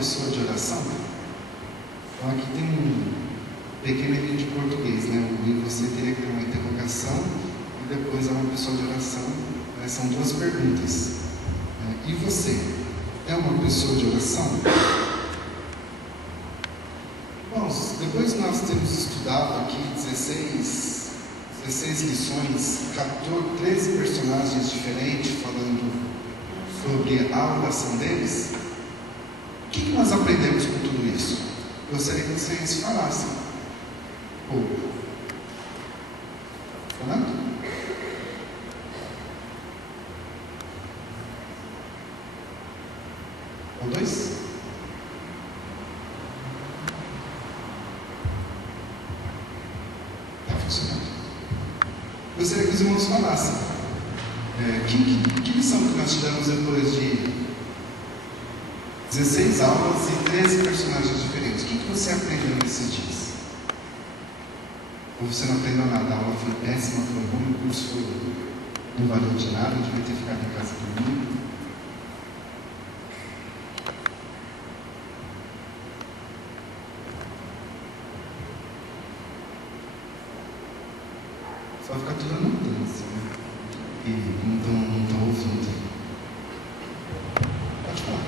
pessoa de oração? Então aqui tem um pequeno erro de português, né? O você teria que ter uma interrogação e depois é uma pessoa de oração. São duas perguntas. E você é uma pessoa de oração? Bom, depois nós temos estudado aqui 16 lições, 13 personagens diferentes falando sobre a oração deles. O que nós aprendemos com tudo isso? Eu gostaria que vocês falassem um pouco. Falando? Ou dois? Está funcionando. Gostaria que os irmãos falassem. Que lição que nós tivemos depois de 16 aulas e 13 personagens diferentes? O que você aprendeu nesses dias? Ou você não aprendeu nada? A aula foi péssima, foi ruim, o curso não valeu de nada, devia ter ficado em casa dormindo. Só ficar tudo anotando, assim, né? E não estão ouvindo. Pode falar.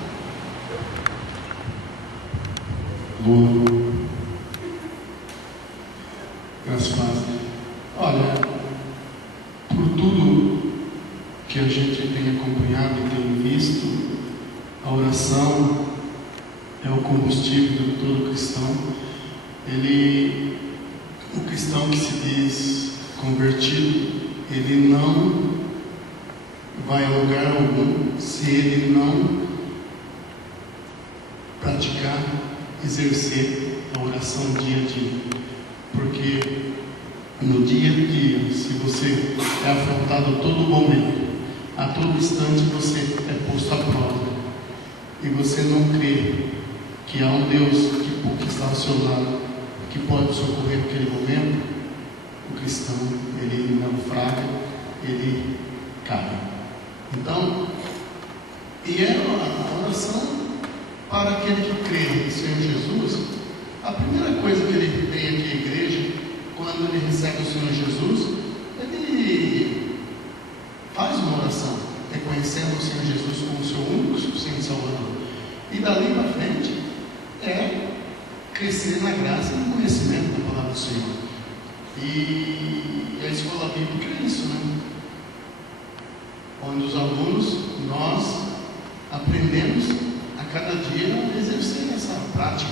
Lua. Gaspar. Olha, por tudo que a gente tem acompanhado e tem visto, a oração é o combustível de todo cristão. O cristão que se diz convertido, ele não vai a lugar algum se ele não praticar, exercer a oração dia a dia. Porque no dia a dia, se você é afrontado a todo momento, a todo instante você é posto à prova, e você não crê que há um Deus que está ao seu lado, que pode socorrer naquele momento, o cristão, ele naufraga, ele cai. Então, e é a oração para aquele que crê em Senhor Jesus. A primeira coisa que ele vem aqui à igreja, quando ele recebe o Senhor Jesus, ele faz uma oração, reconhecendo o Senhor Jesus como seu único e suficiente Salvador. E dali para frente é crescer na graça e no conhecimento da palavra do Senhor. E a escola bíblica é isso, né? Onde os alunos, nós aprendemos a cada dia a exercer essa prática.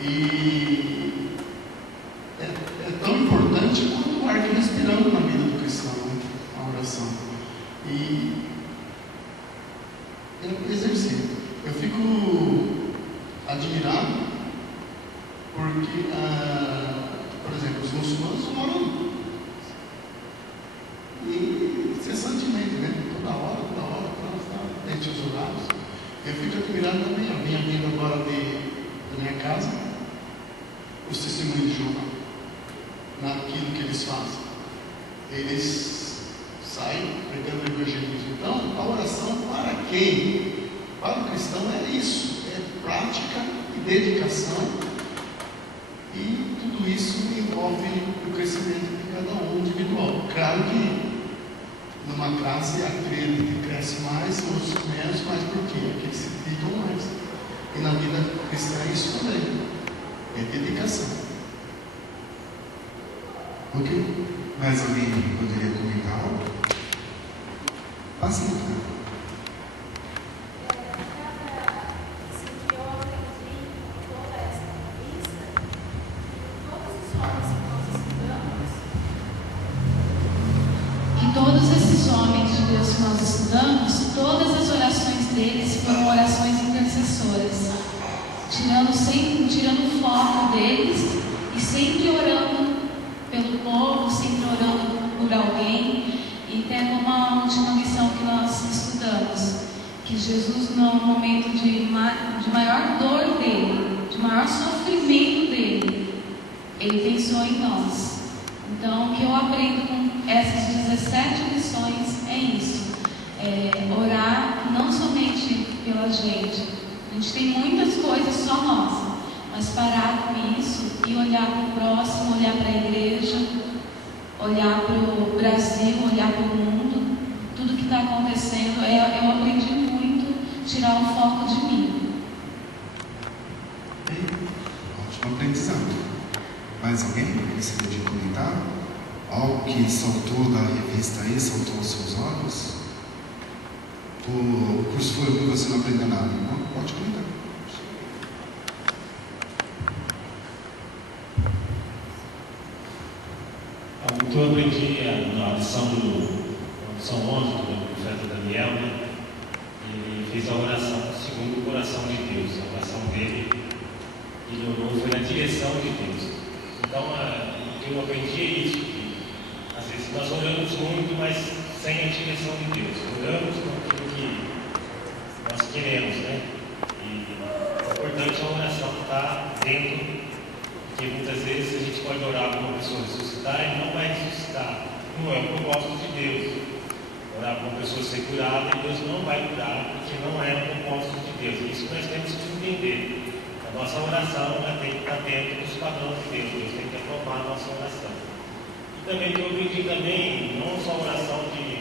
E é tão importante quanto o ar que respiramos na vida do cristão, né? A oração. E exercer. Eu fico admirado porque, por exemplo, os muçulmanos oram incessantemente, né? Toda hora, entre os horários. Eu fico admirado também. Eu vim vindo agora da minha casa, os testemunhos de Jeová, naquilo que eles fazem. Eles saem pregando o evangelismo. Então, a oração para quem? Para o cristão é isso, é prática e dedicação, e tudo isso envolve o crescimento de cada um individual. Claro que numa classe aquele que cresce mais, outros menos, mas por quê? Aqueles se dedicam mais. E na vida cristã é isso também, é dedicação. Ok? Mais alguém poderia comentar algo? Passa então. Todos esses homens de Deus que nós estudamos, todas as orações deles foram orações intercessoras, tirando o foco deles e sempre orando pelo povo, sempre orando por alguém, e tendo uma última lição que nós estudamos, que Jesus, no momento de maior dor dele, de maior sofrimento dele, ele pensou em nós. Então, o que eu aprendo com essas 17 lições é isso: orar não somente pela gente, gente tem muitas coisas só nossa, mas parar com isso e olhar para o próximo, olhar para a igreja, olhar para o Brasil, olhar para o mundo, tudo que está acontecendo, eu aprendi muito tirar o foco de mim. Ótimo aprendizado. Mais alguém gostaria de comentar? Algo que saltou da revista aí, saltou aos seus olhos? O curso foi que você não aprendeu nada, não? Pode comentar. O que eu aprendi na lição 11 do profeta Daniel, né? Ele fez a oração segundo o coração de Deus. A oração dele, ele orou, foi na direção de Deus. Então, o que eu aprendi é isso, que às vezes nós oramos muito, mas sem a direção de Deus. Oramos com aquilo que nós queremos, né? E é importante a oração estar dentro, porque muitas vezes a gente pode orar para uma pessoa ressuscitar e não vai ressuscitar. Não é o propósito de Deus. Orar para uma pessoa ser curada e Deus não vai curar, porque não é o propósito de Deus. Isso nós temos que entender. A nossa oração tem que estar dentro dos padrões de Deus. Deus tem que aprovar a nossa oração. E também que eu aprendi também, não só a oração de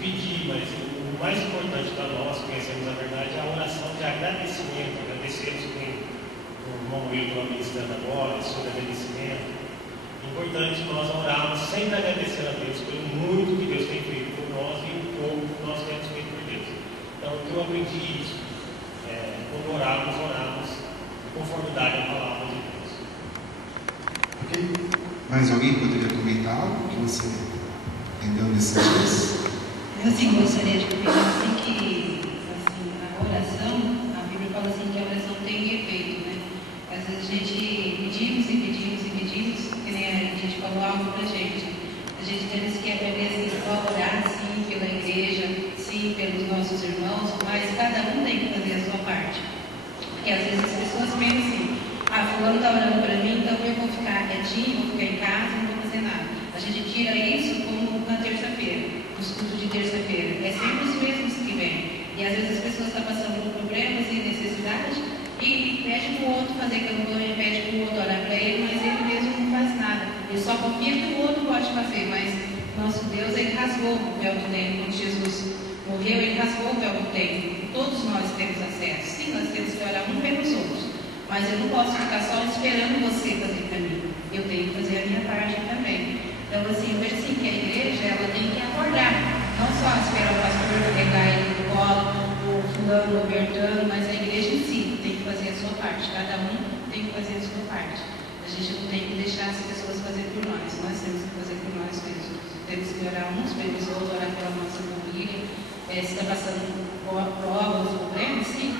pedir, mas o mais importante para nós, conhecermos a verdade, é a oração de agradecimento. Agradecemos quem o irmão Will estava ministrando agora, sobre agradecimento. É importante nós orarmos sempre agradecendo a Deus pelo muito que Deus tem feito por nós e o pouco que nós temos feito por Deus. Então, o que eu aprendi isso? Quando orarmos em conformidade à palavra de Deus. Ok? Mais alguém poderia comentar algo que você entendeu nesses dias? Eu gostaria de comentar que a oração, a Bíblia fala que a oração tem efeito, né? Às vezes a gente pedimos, que nem a gente falou algo pra gente. A gente temos que aprender a orar sim pela igreja, sim pelos nossos irmãos, mas cada um tem que fazer a sua parte. Porque às vezes as pessoas pensam assim, fulano está orando para mim, então eu vou ficar quietinho, vou ficar em casa, não vou fazer nada. A gente tira isso como na terça-feira, no estudo de terça-feira. É sempre os mesmos que vêm. E às vezes as pessoas estão passando por problemas e necessidades e pede para o outro fazer campanha, pede para o outro orar para ele, mas ele mesmo não faz nada. Ele só confia que o outro pode fazer, mas nosso Deus, ele rasgou o véu do templo. Quando Jesus morreu, ele rasgou o véu do templo. Todos nós temos acesso. Sim, nós temos que orar um pelos outros. Mas eu não posso ficar só esperando você fazer para mim. Eu tenho que fazer a minha parte também. Então, eu vejo que a igreja, ela tem que acordar. Não só esperar o pastor pegar ele no colo, o fulano, o Bertano, mas a igreja em si tem que fazer a sua parte. Cada um tem que fazer a sua parte. A gente não tem que deixar as pessoas fazer por nós. Nós temos que fazer por nós mesmos. Temos que orar uns pelos outros, orar pela nossa família. Se está passando provas, problemas, sim,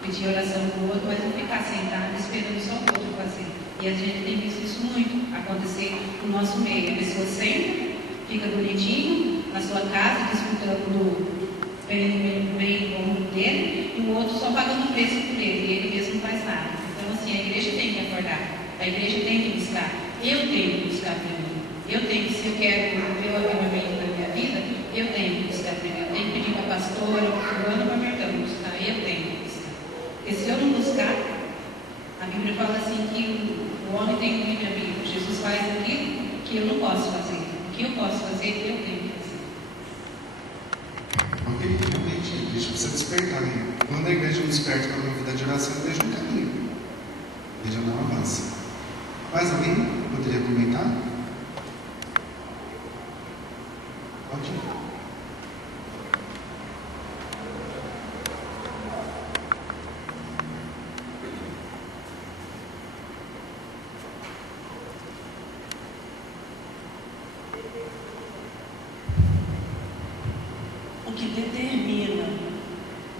pedir oração para o outro, mas não ficar sentado esperando só o outro fazer. E a gente tem visto isso muito acontecer no nosso meio. A pessoa senta, fica bonitinho na sua casa, desfrutando do bem comum dele, e o outro só pagando o preço por ele, e ele mesmo não faz nada. Então, a igreja tem que acordar, a igreja tem que buscar. Eu tenho que buscar primeiro. Se eu quero ver o avivamento da minha vida, eu tenho que buscar primeiro. Eu tenho que pedir para a pastora, para o fulano, para o Bertão buscar. Eu tenho que buscar. Porque se eu não buscar, a Bíblia fala que o homem tem que vir a mim. Jesus faz aquilo que eu não posso fazer. O que eu posso fazer, eu tenho que fazer. Ok, realmente, a igreja precisa despertar, né? Quando a igreja não desperta para uma vida de oração, a igreja não caminha. A igreja não avança. Mais alguém poderia comentar? Pode ir. O que determina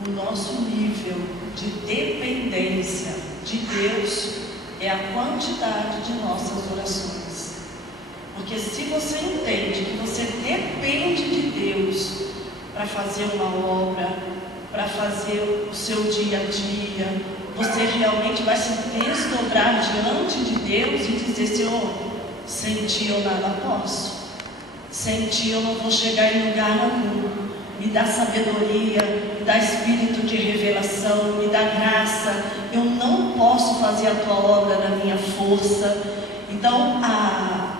o nosso nível de dependência de Deus é a quantidade de nossas orações. Porque se você entende que você depende de Deus para fazer uma obra, para fazer o seu dia a dia, você realmente vai se desdobrar diante de Deus e dizer: Senhor, sem ti eu nada posso, sem ti eu não vou chegar em lugar algum. Me dá sabedoria, me dá espírito espírito de revelação, me dá graça. Eu não posso fazer a tua obra na minha força. Então, a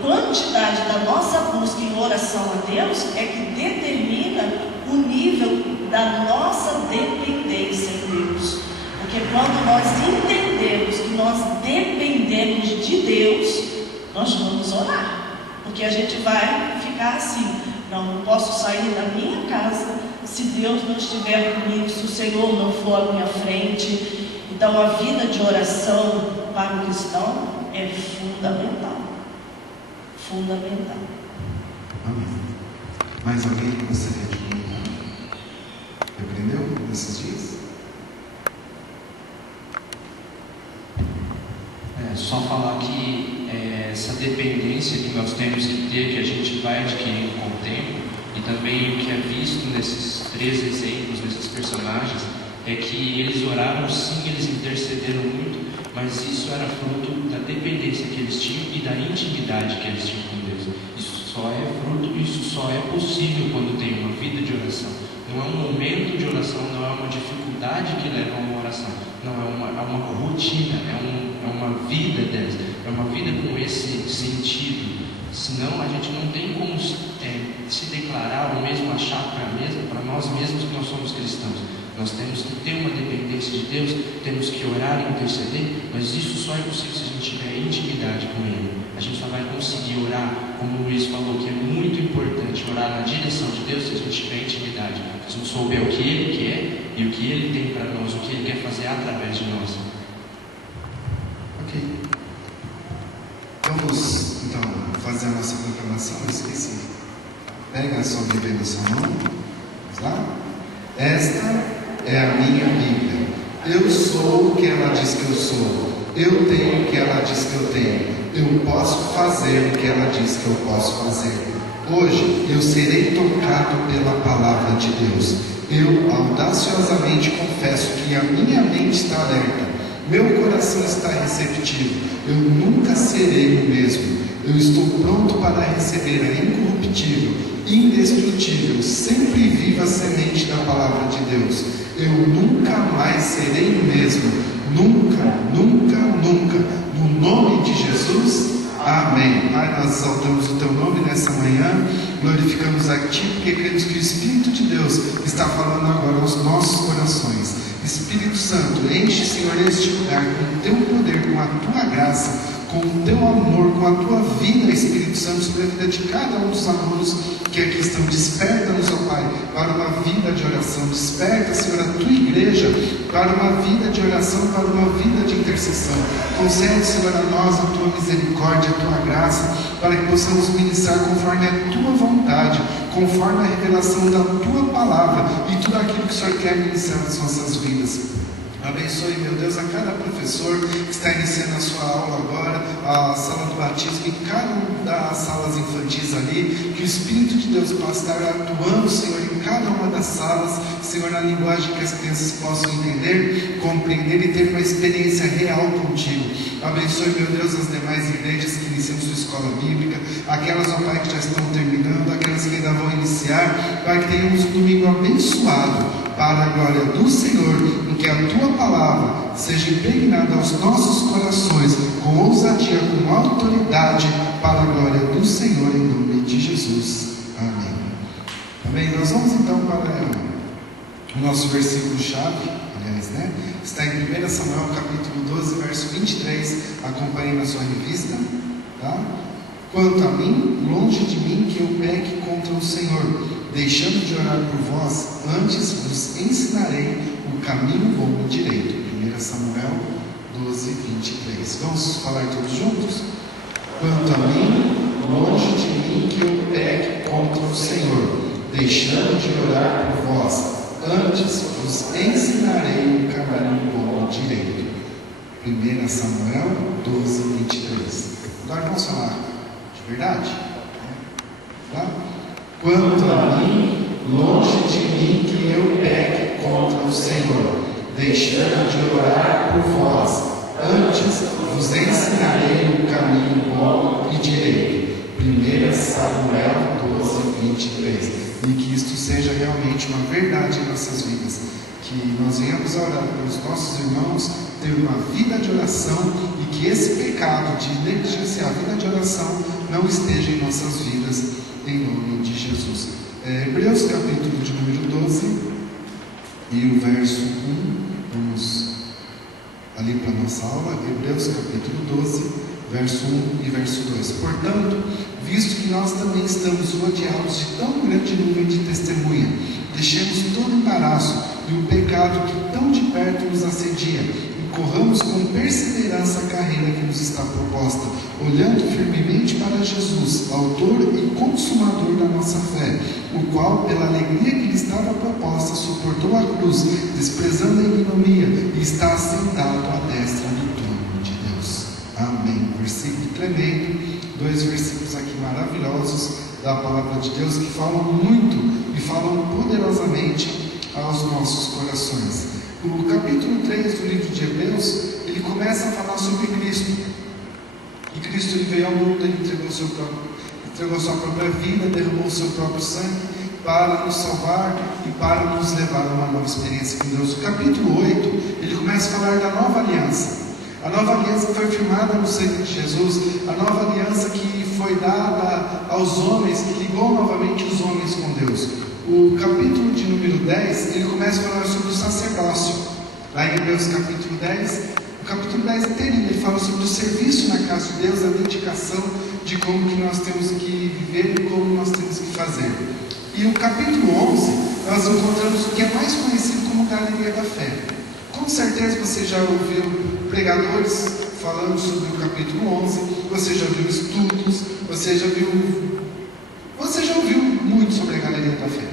quantidade da nossa busca em oração a Deus é que determina o nível da nossa dependência em Deus. Porque quando nós entendemos que nós dependemos de Deus, nós vamos orar. Porque a gente vai ficar assim: não posso sair da minha casa se Deus não estiver comigo, se o Senhor não for à minha frente. Então a vida de oração para o cristão é fundamental. Fundamental. Amém. Mais alguém que gostaria de comentar? Aprendeu nesses dias? Só falar que essa dependência que nós temos que ter, que a gente vai adquirindo com o tempo, e também o que é visto nesses 3 exemplos, nesses personagens, é que eles oraram sim, eles intercederam muito, mas isso era fruto da dependência que eles tinham e da intimidade que eles tinham com Deus. Isso só é possível quando tem uma vida de oração. Não é um momento de oração, não é uma dificuldade que leva a uma oração, não é uma rotina, é uma vida dessa, é uma vida com esse sentido. Senão a gente não tem como se declarar ou mesmo achar para nós mesmos que nós somos cristãos. Nós temos que ter uma dependência de Deus, temos que orar e interceder, mas isso só é possível se a gente tiver intimidade com Ele. A gente só vai conseguir orar, como o Luiz falou, que é muito importante orar na direção de Deus se a gente tiver intimidade. Se a gente souber o que Ele quer e o que Ele tem para nós, o que Ele quer fazer através de nós. Ok. Vamos então fazer a nossa proclamação. Eu esqueci. Pega a sua Bíblia na sua mão. Vamos lá? Esta é a minha Bíblia. Eu sou o que ela diz que eu sou. Eu tenho o que ela diz que eu tenho. Eu posso fazer o que ela diz que eu posso fazer. Hoje eu serei tocado pela palavra de Deus. Eu audaciosamente confesso que a minha mente está alerta. Meu coração está receptivo. Eu nunca serei o mesmo. Eu estou pronto para receber a incorruptível, indestrutível, sempre viva semente da palavra de Deus. Eu nunca mais serei o mesmo. Nunca, nunca, nunca. No nome de Jesus, amém. Pai, nós exaltamos o Teu nome nessa manhã, glorificamos a Ti, porque cremos que o Espírito de Deus está falando agora aos nossos corações. Espírito Santo, enche, Senhor, este lugar com o Teu poder, com a Tua graça, com o Teu amor, com a Tua vida, Espírito Santo, sobre a vida de cada um dos alunos que aqui estão. Desperta-nos, ó Pai, para uma vida de oração. Desperta, Senhor, a Tua igreja para uma vida de oração, para uma vida de intercessão. Concede, Senhor, a nós a Tua misericórdia, a Tua graça, para que possamos ministrar conforme a Tua vontade, conforme a revelação da Tua palavra e tudo aquilo que o Senhor quer ministrar nas nossas vidas. Abençoe, meu Deus, a cada professor que está iniciando a sua aula agora, a sala do batismo, em cada uma das salas infantis ali, que o Espírito de Deus possa estar atuando, Senhor, em cada uma das salas, Senhor, na linguagem que as crianças possam entender, compreender e ter uma experiência real contigo. Abençoe, meu Deus, as demais igrejas que iniciam sua escola bíblica, aquelas, ó Pai, que já estão terminando, aquelas que ainda vão iniciar, para que tenhamos um domingo abençoado, para a glória do Senhor, em que a Tua palavra seja impregnada aos nossos corações, com ousadia, com autoridade, para a glória do Senhor, em nome de Jesus. Amém. Amém. Nós vamos então para o nosso versículo-chave, aliás, né? Está em 1 Samuel, capítulo 12, verso 23. Acompanhe na sua revista, tá? Quanto a mim, longe de mim que eu peque contra o Senhor, deixando de orar por vós, antes vos ensinarei o caminho bom e direito. 1 Samuel 12, 23. Vamos falar todos juntos? Quanto a mim, longe de mim que eu peque contra o Senhor, deixando de orar por vós, antes vos ensinarei o caminho bom e direito. 1 Samuel 12, 23. Agora vamos falar de verdade? Tá? Quanto a mim, longe de mim que eu peque contra o Senhor, deixando de orar por vós, antes vos ensinarei o caminho bom e direito. 1 Samuel 12:23. E que isto seja realmente uma verdade em nossas vidas. Que nós venhamos a orar pelos nossos irmãos, ter uma vida de oração, e que esse pecado de negligenciar a vida de oração não esteja em nossas vidas, em nome de Jesus. Hebreus capítulo de número 12 e o verso 1, vamos ali para a nossa aula. Hebreus capítulo 12, verso 1 e verso 2. Portanto, visto que nós também estamos rodeados de tão grande nuvem de testemunha, deixemos todo embaraço e o pecado que tão de perto nos assedia, e corramos com perseverança a carreira que nos está proposta, olhando firmemente para Jesus, autor e consumador da nossa fé, o qual, pela alegria que lhe estava proposta, suportou a cruz, desprezando a ignomia, e está assentado à destra do trono de Deus. Amém. Versículo tremendo, 2 versículos aqui maravilhosos da palavra de Deus, que falam muito e falam poderosamente aos nossos corações. O capítulo 3 do livro de Hebreus, ele começa a falar sobre Cristo. E Cristo, ele veio ao mundo, ele entregou sua própria vida, derramou o seu próprio sangue para nos salvar e para nos levar a uma nova experiência com Deus. O capítulo 8, ele começa a falar da nova aliança. A nova aliança que foi firmada no sangue de Jesus, a nova aliança que foi dada aos homens, que ligou novamente os homens com Deus. O capítulo de número 10, ele começa a falar sobre o sacerdócio. Lá em Hebreus capítulo 10, o capítulo 10 inteirinho, ele fala sobre o serviço na casa de Deus, a dedicação de como que nós temos que viver e como nós temos que fazer. E o capítulo 11, nós encontramos o que é mais conhecido como Galeria da Fé. Com certeza você já ouviu pregadores falando sobre o capítulo 11, você já viu estudos, você já ouviu muito sobre a Galeria da Fé,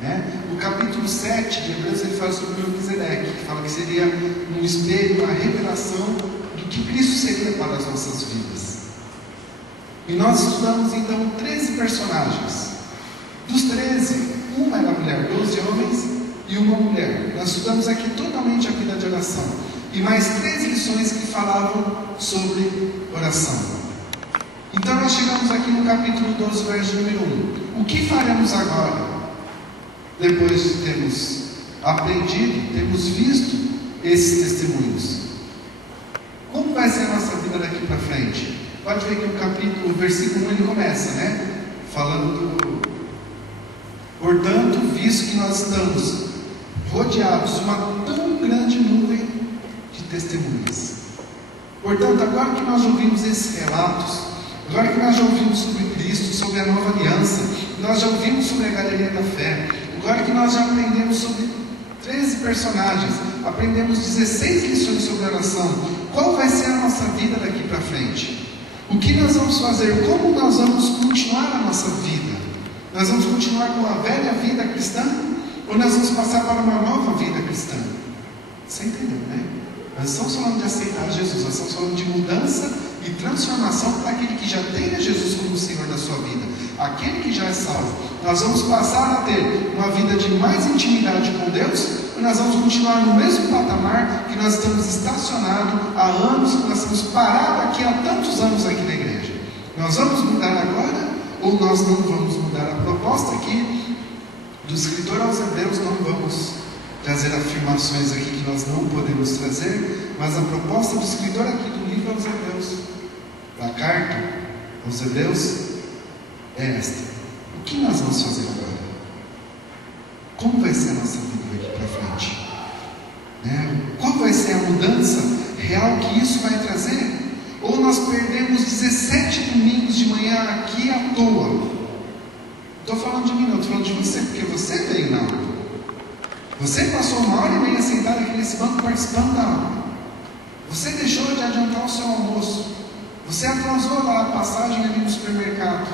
né? O capítulo 7 de Hebreus, ele fala sobre Melquisedeque, que fala que seria um espelho, uma revelação do que Cristo seria para as nossas vidas. E nós estudamos então 13 personagens. Dos 13, uma era mulher, 12 homens e uma mulher. Nós estudamos aqui totalmente a vida de oração. E mais 3 lições que falavam sobre oração. Então nós chegamos aqui no capítulo 12, verso número 1. O que faremos agora? Depois de termos aprendido, termos visto esses testemunhos. Como vai ser a nossa vida daqui para frente? Pode ver que o versículo 1 ele começa, né? Falando portanto, visto que nós estamos rodeados de uma tão grande nuvem de testemunhas. Portanto, agora que nós ouvimos esses relatos, agora que nós já ouvimos sobre Cristo, sobre a nova aliança, nós já ouvimos sobre a Galeria da Fé, agora que nós já aprendemos sobre 13 personagens, aprendemos 16 lições sobre oração, qual vai ser a nossa vida daqui para frente? O que nós vamos fazer? Como nós vamos continuar a nossa vida? Nós vamos continuar com a velha vida cristã? Ou nós vamos passar para uma nova vida cristã? Você entendeu, né? Nós estamos falando de aceitar Jesus, nós estamos falando de mudança e transformação para aquele que já tem a Jesus como Senhor da sua vida, aquele que já é salvo. Nós vamos passar a ter uma vida de mais intimidade com Deus, ou nós vamos continuar no mesmo patamar que nós estamos estacionados há anos, que nós estamos parados aqui há tantos anos aqui na igreja? Nós vamos mudar agora, ou nós não vamos mudar? A proposta aqui do escritor aos Hebreus, não vamos trazer afirmações aqui que nós não podemos trazer, mas a proposta do escritor aqui do livro aos Hebreus, da carta aos Hebreus, é esta: o que nós vamos fazer agora? Como vai ser a nossa vida daqui para frente? Qual vai ser a mudança real que isso vai trazer? Ou nós perdemos 17 domingos de manhã aqui à toa? Estou falando de mim, não, estou falando de você, porque você veio na aula. Você passou 1h30 sentado aqui nesse banco participando da aula. Você deixou de adiantar o seu almoço. Você atrasou lá a passagem ali no supermercado.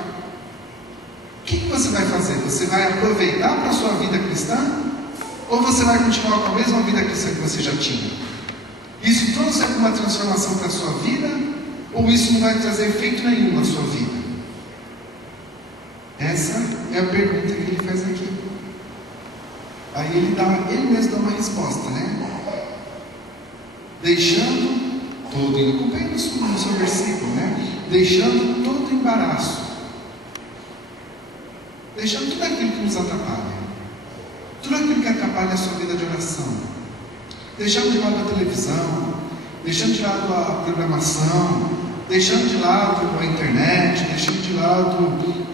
O que você vai fazer? Você vai aproveitar para a sua vida cristã? Ou você vai continuar com a mesma vida cristã que você já tinha? Isso trouxe alguma transformação para a sua vida? Ou isso não vai trazer efeito nenhum na sua vida? Essa é a pergunta que ele faz aqui. Aí ele mesmo dá uma resposta, né? Deixando todo, e acompanha no seu versículo, né? deixando todo o embaraço, deixando tudo aquilo que nos atrapalha, tudo aquilo que atrapalha a sua vida de oração, deixando de lado a televisão, deixando de lado a programação, deixando de lado a internet, deixando de lado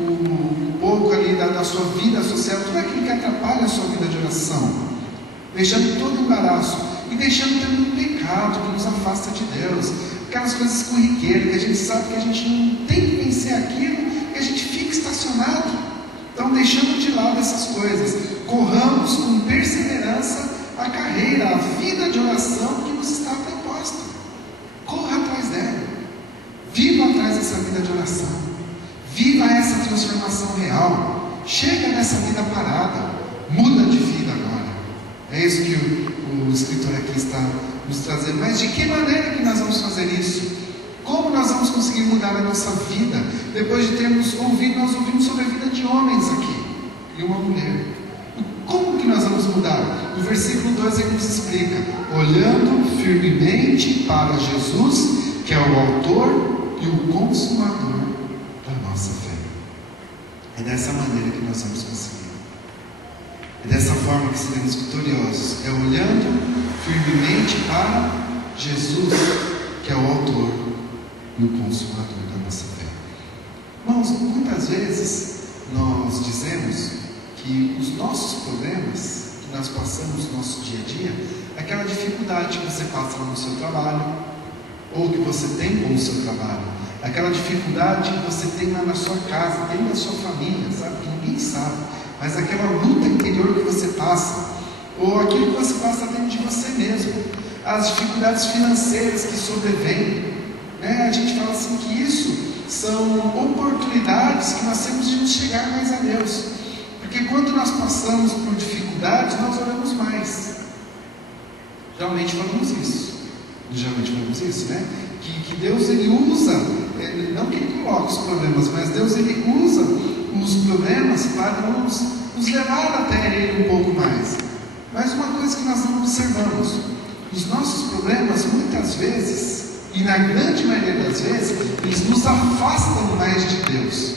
um pouco ali da sua vida social, tudo aquilo que atrapalha a sua vida de oração, deixando todo o embaraço e deixando também o pecado que nos afasta de Deus, aquelas coisas corriqueiras que a gente sabe que a gente não tem que vencer aquilo e a gente fica estacionado. Então, deixando de lado essas coisas, corramos com perseverança a carreira, a vida de oração que nos está proposta. Corra atrás dela, viva atrás dessa vida de oração, viva essa transformação real, chega nessa vida parada, muda de vida agora. É isso que o escritor aqui está nos trazendo. Mas de que maneira que nós vamos fazer isso? Como nós vamos conseguir mudar a nossa vida? Depois de termos ouvido, nós ouvimos sobre a vida de homens aqui e uma mulher. Como que nós vamos mudar? No versículo 2 ele nos explica: olhando firmemente para Jesus, que é o autor e o consumador da nossa fé. É dessa maneira que nós vamos conseguir. É dessa forma que seremos vitoriosos. É olhando firmemente para Jesus, que é o autor e o consumador da nossa fé. Irmãos, muitas vezes nós dizemos que os nossos problemas que nós passamos no nosso dia a dia, aquela dificuldade que você passa no seu trabalho, ou que você tem com o seu trabalho, aquela dificuldade que você tem lá na sua casa, tem na sua família, sabe, que ninguém sabe, mas aquela luta interior que você passa, ou aquilo que você passa dentro de você mesmo, as dificuldades financeiras que sobrevêm, né? A gente fala assim que isso são oportunidades que nós temos de nos chegar mais a Deus, porque quando nós passamos por dificuldades, nós oramos mais. Geralmente falamos isso, né? Que Deus ele usa, não que ele coloque os problemas, mas Deus ele usa os problemas para nos levar até Ele um pouco mais. Mas uma coisa que nós não observamos, os nossos problemas muitas vezes, e na grande maioria das vezes, eles nos afastam mais de Deus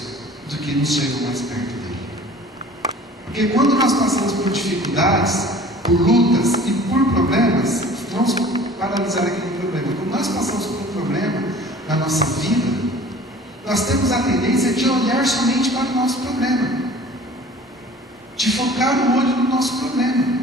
do que nos chegam mais perto dele. Porque quando nós passamos por dificuldades, por lutas e por problemas, vamos paralisar aquele problema. Quando nós passamos por um problema na nossa vida, nós temos a tendência de olhar somente para o nosso problema, de focar o olho no nosso problema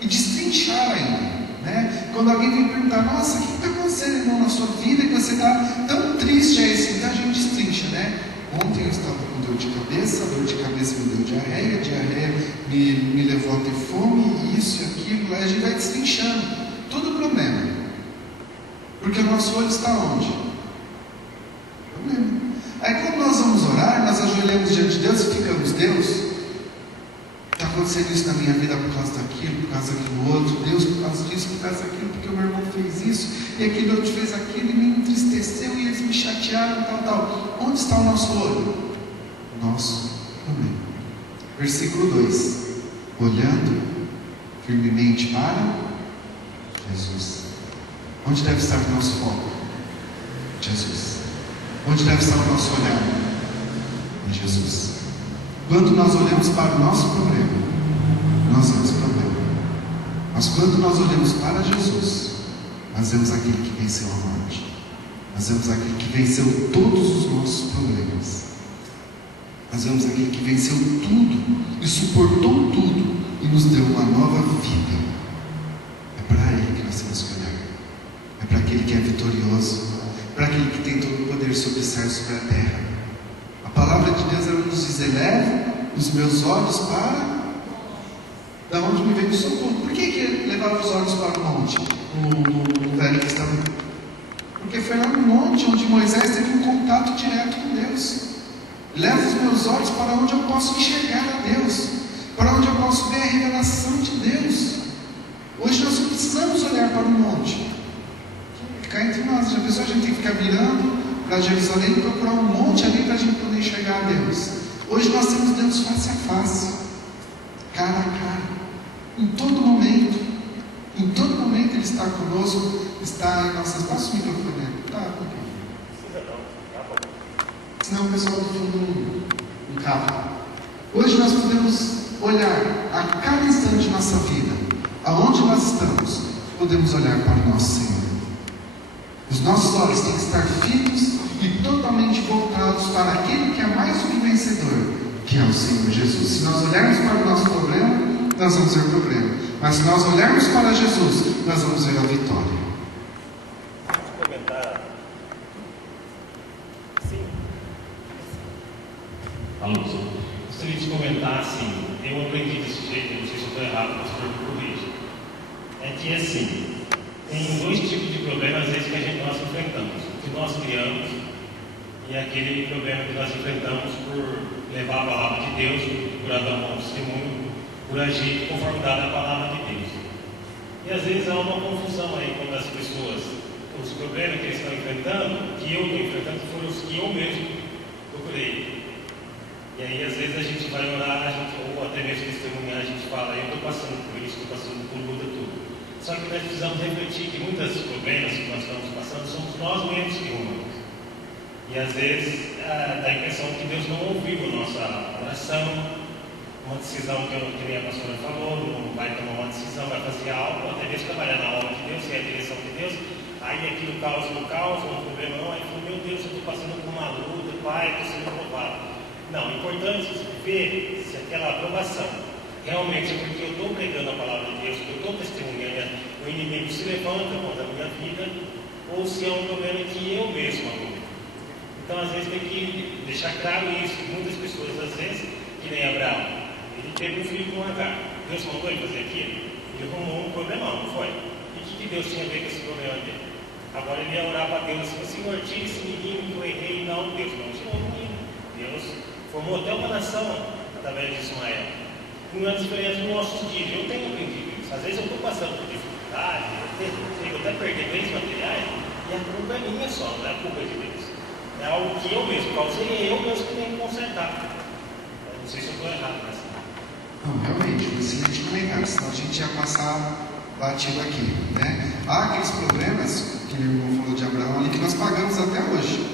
e destrinchar ainda, né? Quando alguém vem perguntar: nossa, o que está acontecendo na sua vida que você está tão triste a esse nível? A gente destrincha, né? Ontem eu estava com dor de cabeça me deu diarreia me levou a ter fome, isso e aquilo. Aí a gente vai destrinchando todo o problema, porque o nosso olho está onde? Problema. Aí quando nós vamos orar, nós ajoelhamos diante de Deus e ficamos: Deus, está acontecendo isso na minha vida por causa daquilo, por causa daquilo outro, Deus, por causa disso, por causa daquilo, porque o meu irmão fez isso, e aquele outro fez aquilo, e me entristeceu, e eles me chatearam, tal. Onde está o nosso olho? Nosso problema. Versículo 2: olhando firmemente para Jesus. Onde deve estar o nosso foco? Jesus. Onde deve estar o nosso olhar? Em Jesus. Quando nós olhamos para o nosso problema, nós vemos problema. Mas quando nós olhamos para Jesus, nós vemos aquele que venceu a morte. Nós vemos aquele que venceu todos os nossos problemas. Nós vemos aquele que venceu tudo e suportou tudo e nos deu uma nova vida. É para Ele que nós temos que olhar. É para aquele que é vitorioso, para aquele que tem todo o poder sobre o céu e sobre a terra. A palavra de Deus ela nos diz: eleve os meus olhos para da onde me vem o socorro. Por que ele levava os olhos para o monte no Velho Testamento? Porque foi lá no monte onde Moisés teve um contato direto com Deus. Leva os meus olhos para onde eu posso enxergar a Deus, para onde eu posso ver a revelação de Deus. Hoje nós não precisamos olhar para o monte, ficar entre nós. Já pensou, a gente tem que ficar virando para Jerusalém e procurar um monte ali para a gente poder enxergar a Deus. Hoje nós temos Deus face a face, cara a cara, em todo momento. Em todo momento Ele está conosco, está em nossas... Passa o microfone, tá? Ok. senão o pessoal do fundo não cabe. Hoje nós podemos olhar a cada instante de nossa vida, aonde nós estamos, podemos olhar para o nosso Senhor. Os nossos olhos têm que estar fitos e totalmente voltados para aquele que é mais do que vencedor, que é o Senhor Jesus. Se nós olharmos para o nosso problema, nós vamos ver o problema. Mas se nós olharmos para Jesus, nós vamos ver a vitória. Vou comentar. Sim. Alô, gostaria de comentar assim. Eu aprendi desse jeito, não sei se eu estou errado, mas eu me corrijo. É que assim, tem dois tipos de problemas às vezes que nós enfrentamos. O que nós criamos e aquele problema que nós enfrentamos por levar a palavra de Deus, por dar um bom testemunho, por agir conforme dada a palavra de Deus. E às vezes há uma confusão aí quando as pessoas, os problemas que eles estão enfrentando, que eu estou enfrentando, foram os que eu mesmo procurei. E aí às vezes a gente vai orar, ou até mesmo testemunhar, a gente fala, eu estou passando por isso, estou passando por luta, tudo. Só que nós precisamos refletir que muitos problemas que nós estamos passando somos nós mesmos que arrumamos. E às vezes dá a impressão que Deus não ouviu a nossa oração, uma decisão que nem a pastora falou, não vai tomar uma decisão, vai fazer algo, até mesmo trabalhar na obra de Deus, que é a direção de Deus, aí aquilo causa um problema, não, aí falou, meu Deus, eu estou passando por uma luta, pai, estou sendo aprovado. Não, é importante ver se aquela aprovação realmente é porque eu estou pregando a palavra de Deus, que eu estou testemunhando, o inimigo se levanta contra a minha vida, ou se é um problema que eu mesmo arrumo. Então, às vezes, tem que deixar claro isso, que muitas pessoas, às vezes, que nem Abraão, ele teve um filho com Agar. Deus mandou ele fazer aquilo, ele arrumou um problemão, não foi? E o que Deus tinha a ver com esse problema dele? Agora ele ia orar para Deus assim, Senhor, tira esse menino que eu errei. Não, Deus não tirou o menino. Deus formou até uma nação através de Ismael. Uma das diferenças dos nossos dias, eu tenho aprendido isso. Às vezes eu estou passando por dificuldade, eu até perder bens materiais, e a culpa é minha só, não é a culpa de Deus. É algo que eu mesmo causei, é eu mesmo que tenho que consertar. Eu não sei se eu estou errado nessa. Não, realmente, se a gente não errar, senão a gente ia passar batido aqui, né? Há aqueles problemas, que o irmão falou de Abraão ali, que nós pagamos até hoje.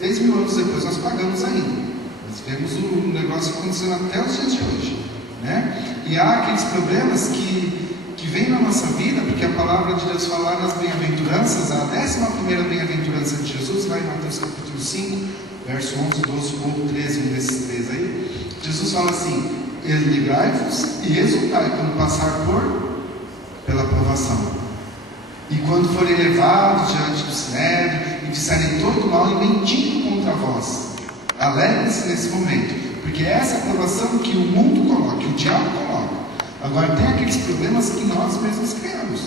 6.000 anos depois nós pagamos ainda. Nós vemos o negócio acontecendo até os dias de hoje, né? E há aqueles problemas que vêm na nossa vida, porque a palavra de Deus fala nas bem-aventuranças, a 11ª bem-aventurança de Jesus, lá em Mateus capítulo 5, verso 11, 12 ou 13, um desses três aí, Jesus fala assim, livrai-vos e exultai quando passar pela provação. E quando forem levados diante do Sinédrio e disserem todo mal e mentindo contra vós, alegrem-se nesse momento, porque é essa aprovação que o mundo coloca, que o diabo coloca. Agora tem aqueles problemas que nós mesmos criamos,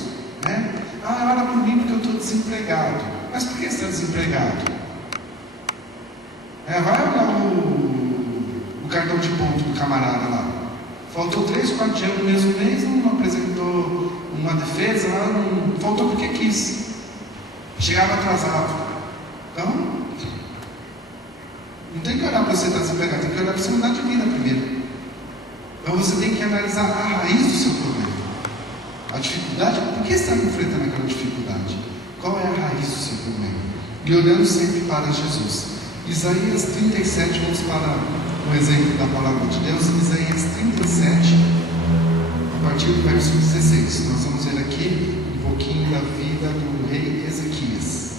né? Ora por mim porque eu estou desempregado. Mas por que você está desempregado? Vai olhar o cartão de ponto do camarada lá. Faltou 3, 4 dias no mesmo mês, não apresentou uma defesa, não faltou porque quis. Chegava atrasado. Então, não tem que olhar para você estar desempregado, tem que olhar para você mudar de vida primeiro. Então você tem que analisar a raiz do seu problema. A dificuldade, por que você está enfrentando aquela dificuldade? Qual é a raiz do seu problema? E olhando sempre para Jesus. Isaías 37, vamos para o exemplo da palavra de Deus. Isaías 37, a partir do verso 16. Nós vamos ver aqui um pouquinho da vida do rei Ezequias.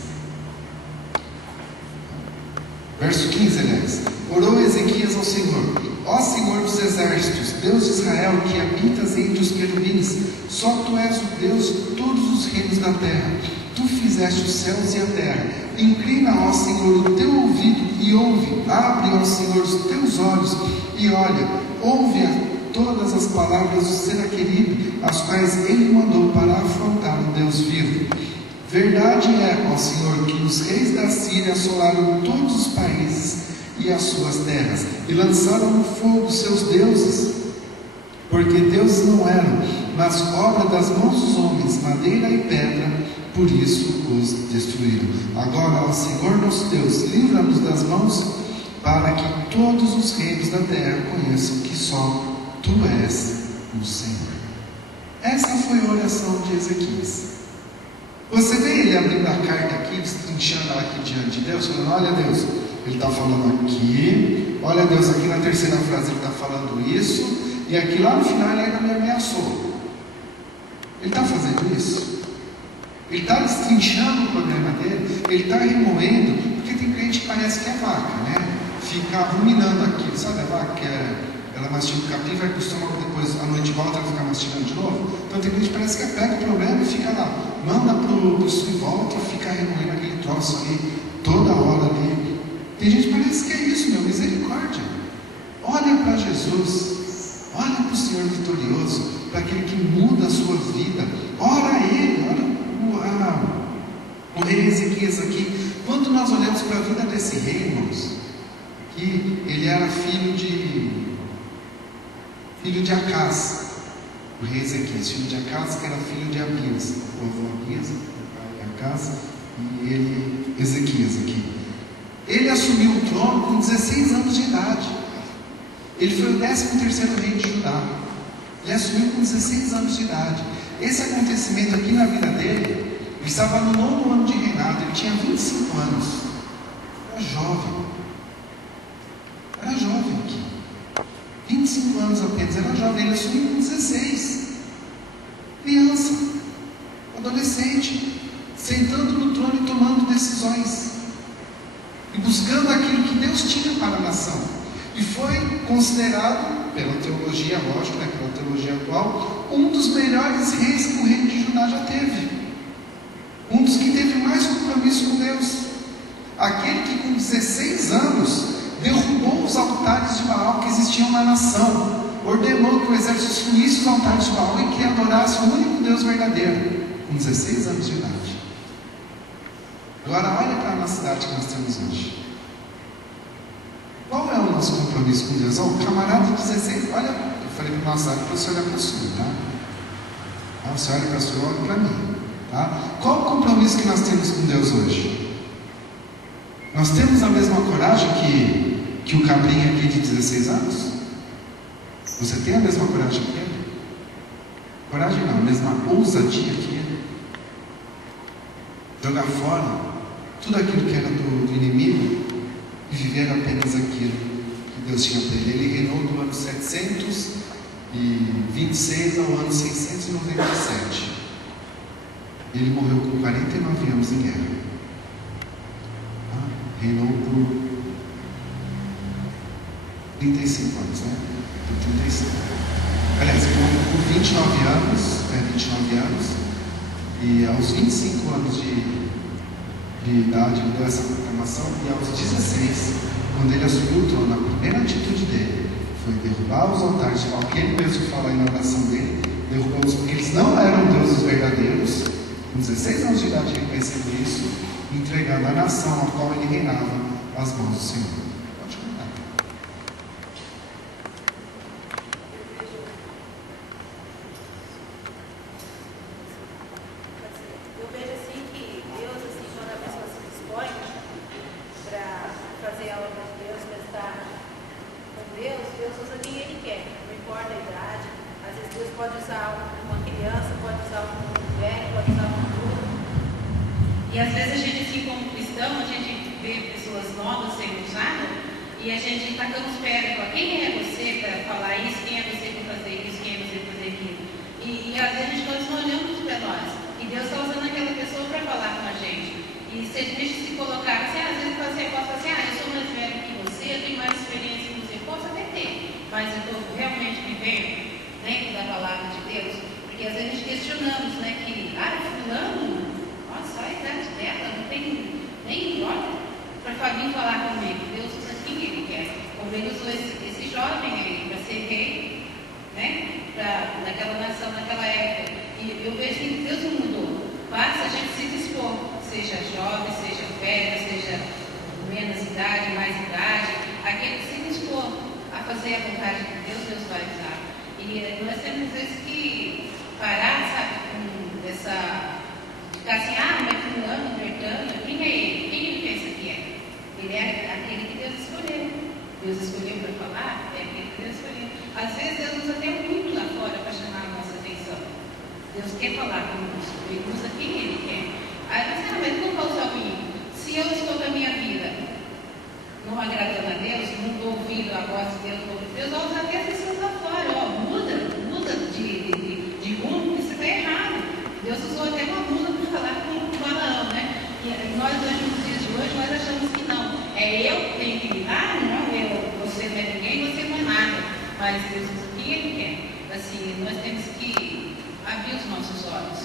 Verso 15, aliás. Orou Ezequias ao Senhor: ó Senhor dos exércitos, Deus de Israel, que habitas entre os querubins, só Tu és o Deus de todos os reinos da terra. Tu fizeste os céus e a terra. Inclina, ó Senhor, o teu ouvido e ouve. Abre, ó Senhor, os teus olhos e olha. Ouve todas as palavras do Senaqueribe, as quais ele mandou para afrontar o Deus vivo. Verdade é, ó Senhor, que os reis da Síria assolaram todos os países e as suas terras, e lançaram no fogo seus deuses, porque deuses não eram, mas obra das mãos dos homens, madeira e pedra, por isso os destruíram. Agora, ó Senhor nosso Deus, livra-nos das mãos, para que todos os reinos da terra conheçam que só Tu és o Senhor. Essa foi a oração de Ezequias. Você vê ele abrindo a carta aqui, destrinchando ela aqui diante de Deus, falando: olha Deus, ele está falando aqui. Olha Deus, aqui na terceira frase ele está falando isso. E aqui lá no final ele ainda me ameaçou. Ele está fazendo isso? Ele está destrinchando o problema dele? Ele está remoendo? Porque tem crente que parece que é vaca, né? Fica ruminando aquilo. Sabe a vaca que ela mastiga o capim, vai para o estômago, depois à noite volta, ela fica mastigando de novo? Então tem gente que parece que pega o problema e fica lá, manda para o sul e volta e fica remoendo aquele troço ali, toda hora ali. Tem gente que parece que é isso, meu, misericórdia. Olha para Jesus, olha para o Senhor vitorioso, para aquele que muda a sua vida. Ora a Ele, olha o rei Ezequias aqui. Quando nós olhamos para a vida desse rei, irmãos, que ele era filho de Acaz, o rei Ezequias, filho de Acaz, que era filho de Abias, o avô Abias, o pai Acaz, e ele, Ezequias aqui. Ele assumiu o trono com 16 anos de idade. Ele foi o 13º rei de Judá. Ele assumiu com 16 anos de idade. Esse acontecimento aqui na vida dele, ele estava no 9º ano de reinado, ele tinha 25 anos. Era jovem. Era jovem aqui. 25 anos apenas, era jovem. Ele assumiu com 16. Criança, adolescente, sentando no trono e tomando decisões. E buscando aquilo que Deus tinha para a nação. E foi considerado, pela teologia, lógico, né, pela teologia atual, um dos melhores reis que o reino de Judá já teve. Um dos que teve mais compromisso com Deus. Aquele que com 16 anos derrubou os altares de Baal que existiam na nação. Ordenou que o exército destruísse os altares de Baal e que adorasse o único Deus verdadeiro. Com 16 anos de idade. Agora olha para a nossa cidade que nós temos hoje. Qual é o nosso compromisso com Deus? O camarada de 16, olha, eu falei para a nossa cidade para você olhar para a sua, tá? Você olha para a sua, olha para mim, tá? Qual o compromisso que nós temos com Deus hoje? Nós temos a mesma coragem que o cabrinho aqui de 16 anos? Você tem a mesma coragem que ele? Coragem não, a mesma ousadia que ele? Jogar fora tudo aquilo que era do inimigo e viver apenas aquilo que Deus tinha para ele. Ele reinou do ano 726 ao ano 697. Ele morreu com 49 anos em guerra. Reinou por 35 anos, né? Por 35. Aliás, por 29 anos, e aos 25 anos de idade ele deu essa proclamação, e aos 16, quando ele assumiu o trono, a primeira atitude dele foi derrubar os altares de Baal, que ele mesmo fala aí na oração dele, derrubou-os porque eles não eram deuses verdadeiros, com 16 anos de idade reconhecendo isso, entregando a nação a qual ele reinava às mãos do Senhor. Pode contar. Eu vejo assim que Deus, assim, quando a pessoa se dispõe para fazer a obra de Deus, para estar com Deus, Deus usa quem Ele quer, não importa a idade. Às vezes Deus pode usar uma criança, pode usar um velho, pode usar um adulto. E às vezes a gente, assim, como cristão, a gente vê pessoas novas sendo usadas e a gente tacando os pés, fala, quem é você para falar isso, quem é você para fazer isso, quem é você para fazer aquilo. E às vezes a gente continua olhando para nós. E Deus está usando aquela pessoa para falar com a gente. E se a gente se colocar assim, às vezes você pode falar assim, eu sou mais velho que você, eu tenho mais experiência que você, posso até ter, mas eu estou realmente vivendo dentro da palavra de Deus. Porque às vezes a gente questionamos, né, que, fulano, nossa, a idade dela, não tem nem hora para vir falar comigo. Deus usa quem Ele quer. Como Ele usou esse jovem aí para ser rei, né, daquela nação, naquela época. E eu vejo que Deus não mudou. Basta a gente se dispor, seja jovem, seja velho, seja menos idade, mais idade, aquele que se dispor a fazer a vontade de Deus, Deus vai usar. E nós temos às vezes que parar, sabe, com essa. Ficar assim, mas fulano, Bertano, quem é ele? Quem ele pensa que é? Ele é aquele que Deus escolheu. Deus escolheu para falar, é aquele que Deus escolheu. Às vezes Deus usa até muito lá fora para chamar a nossa atenção. Deus quer falar conosco, Ele usa quem Ele quer. Aí você, mas como vai usar o menino? Se eu estou com a minha vida não agradando a Deus, não estou ouvindo a voz de Deus, Deus usa até as pessoas lá fora, ó, muda de rumo, porque você está errado. Deus usou até uma mula para falar com o Balaão, né? E nós hoje, nos dias de hoje, nós achamos que não. É eu que tenho que lidar, não você não é ninguém, você não é nada. Mas Deus usa o que Ele quer. Assim, nós temos que abrir os nossos olhos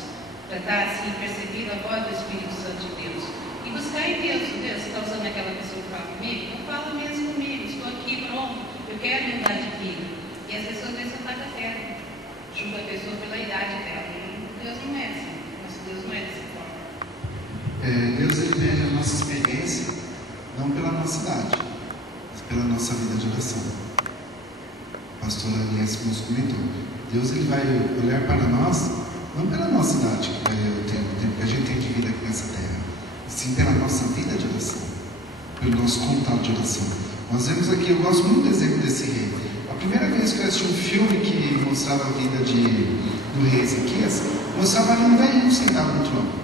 para estar assim, percebendo a voz do Espírito Santo de Deus. E buscar em Deus, Deus, você está usando aquela pessoa que fala comigo? Não fala mesmo comigo, estou aqui, pronto, eu quero mudar de vida. E as pessoas às vezes não estão terra, julga a pessoa pela idade dela. Deus não é assim, nosso Deus não é dessa forma. Deus ele mede a nossa experiência não pela nossa idade, mas pela nossa vida de oração. A pastora Alice nos comentou. Deus ele vai olhar para nós não pela nossa idade, o tempo que a gente tem de vida aqui nessa terra, sim pela nossa vida de oração, pelo nosso contato de oração. Nós vemos aqui, eu gosto muito do exemplo desse rei. A primeira vez que eu assisti um filme que mostrava a vida do rei Ezequias, mostrava ali um velhinho sentado no trono.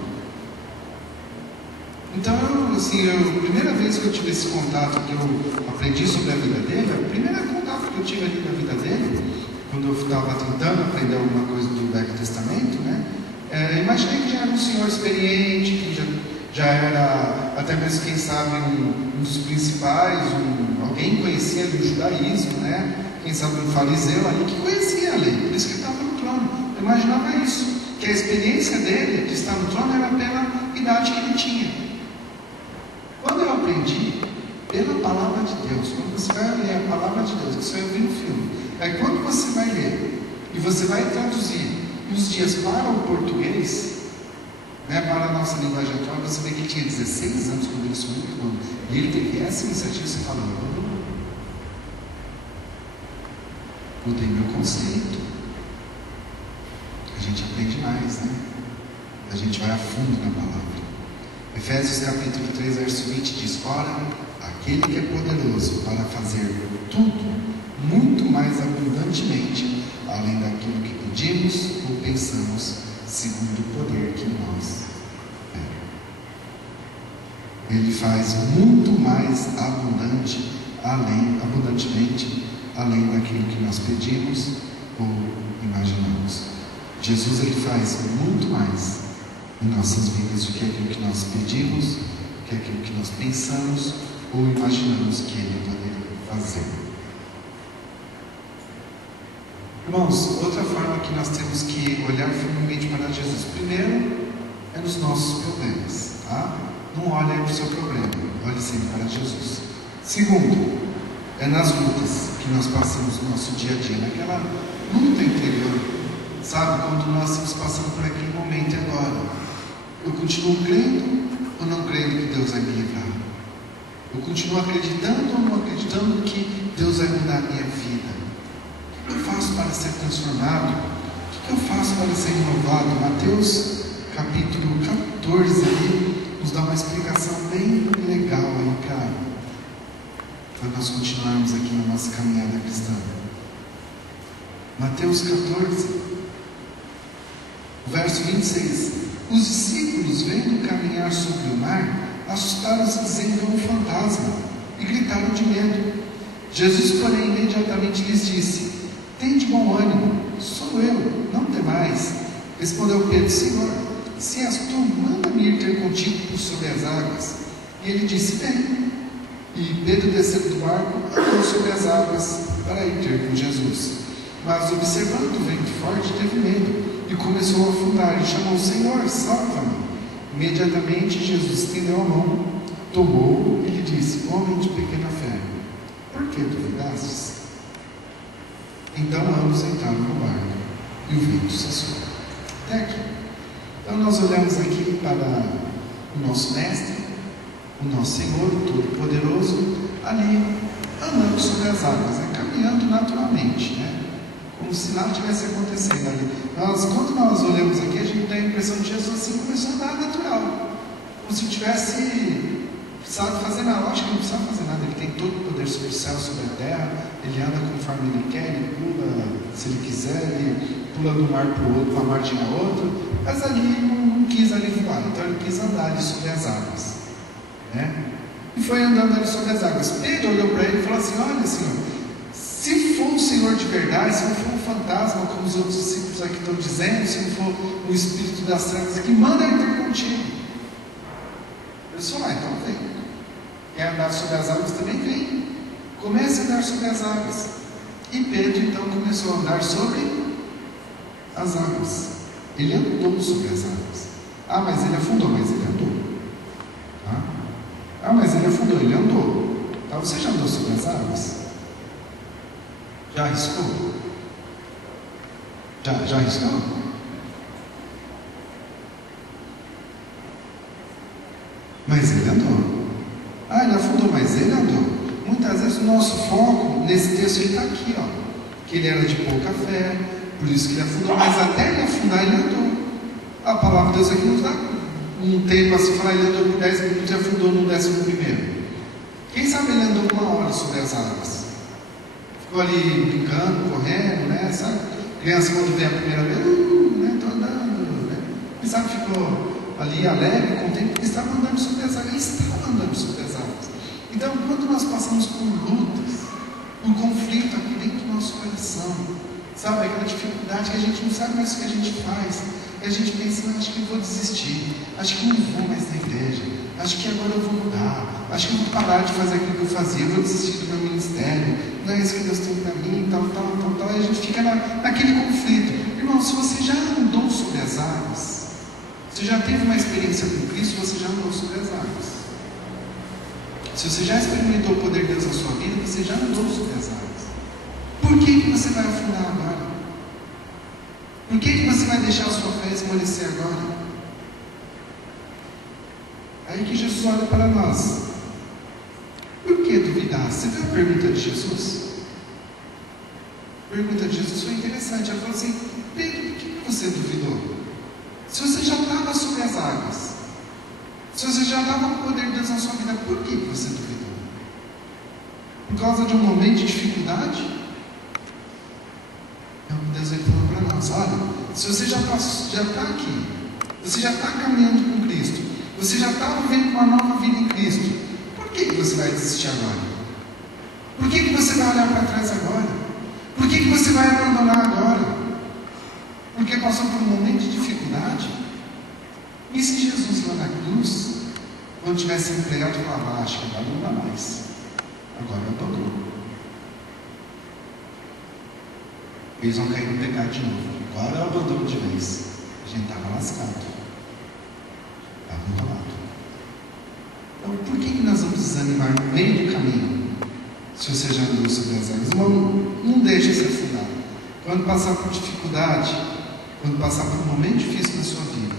Então, a primeira vez que eu tive esse contato, que eu aprendi sobre a vida dele, a primeira contato que eu tive ali na vida dele, quando eu estava tentando aprender alguma coisa do Velho Testamento, né? Imaginei que já era um senhor experiente, que já era, até mesmo, quem sabe, um dos principais, alguém que conhecia do judaísmo, né? Quem sabe um fariseu ali que conhecia a lei, por isso que ele estava no trono. Eu imaginava isso, que a experiência dele de estar no trono era pela idade que ele tinha. Quando eu aprendi pela palavra de Deus, quando você vai ler a palavra de Deus, que você vai ouvir no filme, aí quando você vai ler e você vai traduzir os dias para o português, né, para a nossa linguagem atual, você vê que ele tinha 16 anos quando ele subiu no trono, e ele teve essa iniciativa, você fala, mudei meu conceito. A gente aprende mais, né? A gente vai a fundo na palavra. Efésios capítulo 3, verso 20 diz: ora, aquele que é poderoso para fazer tudo muito mais abundantemente, além daquilo que pedimos ou pensamos, segundo o poder que em nós é. Ele faz muito mais abundantemente, além daquilo que nós pedimos ou imaginamos. Jesus ele faz muito mais em nossas vidas do que aquilo que nós pedimos, do que aquilo que nós pensamos ou imaginamos que Ele poderia fazer. Irmãos, outra forma que nós temos que olhar firmemente para Jesus, primeiro é nos nossos problemas, tá? Não olhe para o seu problema, olhe sempre para Jesus. Segundo, é nas lutas que nós passamos no nosso dia a dia, naquela luta interior, sabe? Quando nós estamos passando por aquele momento agora. Eu continuo crendo ou não crendo que Deus vai me livrar? Eu continuo acreditando ou não acreditando que Deus vai mudar a minha vida? O que eu faço para ser transformado? O que eu faço para ser renovado? Mateus capítulo 14 ali, nos dá uma explicação bem legal aí para nós continuarmos aqui na nossa caminhada cristã. Mateus 14, verso 26. Os discípulos, vendo caminhar sobre o mar, assustaram-se dizendo: é um fantasma, e gritaram de medo. Jesus, porém, imediatamente lhes disse: tende bom ânimo, sou eu, não temais. Respondeu Pedro: Senhor, se és tu, manda-me ir ter contigo por sobre as águas. E ele disse: vem. E Pedro, descendo do barco, andou sobre as águas para ir ter com Jesus. Mas, observando o vento forte, teve medo e começou a afundar, e chamou: Senhor, salva-me. Imediatamente Jesus estendeu a mão, tomou-o e lhe disse: homem de pequena fé, por que duvidastes? Então ambos entraram no barco e o vento cessou. Até aqui. Então nós olhamos aqui para o nosso mestre, o nosso Senhor Todo-Poderoso, ali andando sobre as águas, caminhando naturalmente, né? Como se nada tivesse acontecendo ali. Quando nós olhamos aqui, a gente tem a impressão de Jesus assim começou a andar natural, como se tivesse precisado fazer nada. Eu acho que não precisava fazer nada, ele tem todo o poder sobre o céu, sobre a terra, ele anda conforme ele quer, ele pula se ele quiser, ele pula de um mar para o outro, de uma margem a outra, mas ali não quis ali voar, então ele quis andar ali sobre as águas, né? e foi andando ali sobre as águas. Pedro olhou para ele e falou assim: olha, Senhor, se for o Senhor de verdade, se não for um fantasma, como os outros discípulos aqui estão dizendo, se não for o espírito das trevas aqui, manda ele ter contigo. Eu disse: então vem. Quer andar sobre as águas, também vem. Comece a andar sobre as águas. E Pedro então começou a andar sobre as águas. Ele andou sobre as águas. Mas ele afundou, mas ele andou. Mas ele afundou, ele andou. Você já andou sobre as águas? Já arriscou? Já arriscou? Mas ele andou. Ele afundou, mas ele andou. Muitas vezes o nosso foco nesse texto está aqui, que ele era de pouca fé, por isso que ele afundou, mas até ele afundar ele andou. A palavra de Deus aqui nos dá um tempo assim, falar, ele andou por 10 minutos e afundou no 11º. Quem sabe ele andou 1 hora sobre as águas? Ficou ali brincando, correndo, né? Sabe? Criança quando vê a primeira vez, estou andando, né? Quem sabe ficou ali alegre, contente, porque estava andando sobre as águas. Ele estava andando sobre as águas. Então, quando nós passamos por lutas, por conflito aqui dentro do nosso coração, sabe, aquela dificuldade que a gente não sabe mais o que a gente faz, e a gente pensa: acho que eu vou desistir, acho que eu não vou mais na igreja, acho que agora eu vou mudar, acho que eu vou parar de fazer aquilo que eu fazia, eu vou desistir do meu ministério, não é isso que Deus tem para mim, tal, e a gente fica naquele conflito. Irmão, se você já andou sobre as águas, você já teve uma experiência com Cristo, você já andou sobre as águas. Se você já experimentou o poder de Deus na sua vida, você já andou sobre as águas. Por que você vai afundar agora? Por que você vai deixar a sua fé esmorecer agora? Aí que Jesus olha para nós. Por que duvidar? Você viu a pergunta de Jesus? A pergunta de Jesus foi interessante. Ela falou assim: Pedro, por que você duvidou? Se você já estava sobre as águas, se você já estava com o poder de Deus na sua vida, por que você duvidou? Por causa de um momento de dificuldade? Deus falou para nós: olha, se você já está aqui, você já está caminhando com Cristo, você já está vivendo uma nova vida em Cristo, por que você vai desistir agora? Por que você vai olhar para trás agora? Por que você vai abandonar agora? Porque passou por um momento de dificuldade? E se Jesus lá na cruz, quando tivesse empregado, falava: acho que agora não dá mais, agora abandonou. Eles vão cair no pecado de novo. Agora eu abandono de vez. A gente estava lascado. Estava enrolado. Então, por que nós vamos desanimar no meio do caminho? Se você já andou sobre as águas, não deixe se afundar. Quando passar por dificuldade, quando passar por um momento difícil na sua vida,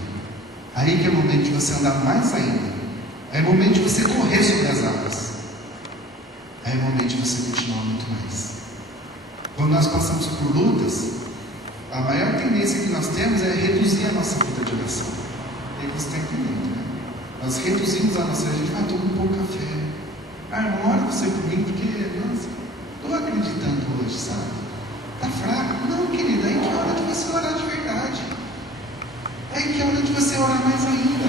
aí que é o momento de você andar mais ainda. Aí é o momento de você correr sobre as águas. Aí é o momento de você continuar muito mais. Quando nós passamos por lutas, a maior tendência que nós temos é reduzir a nossa vida de oração. E aí você está entendendo, né? Nós reduzimos a nossa vida. Estou com pouca fé. Não ora você comigo, porque, nossa, estou acreditando hoje, sabe? Está fraco? Não, querida, aí que é hora de você orar de verdade. Aí que é hora de você orar mais ainda.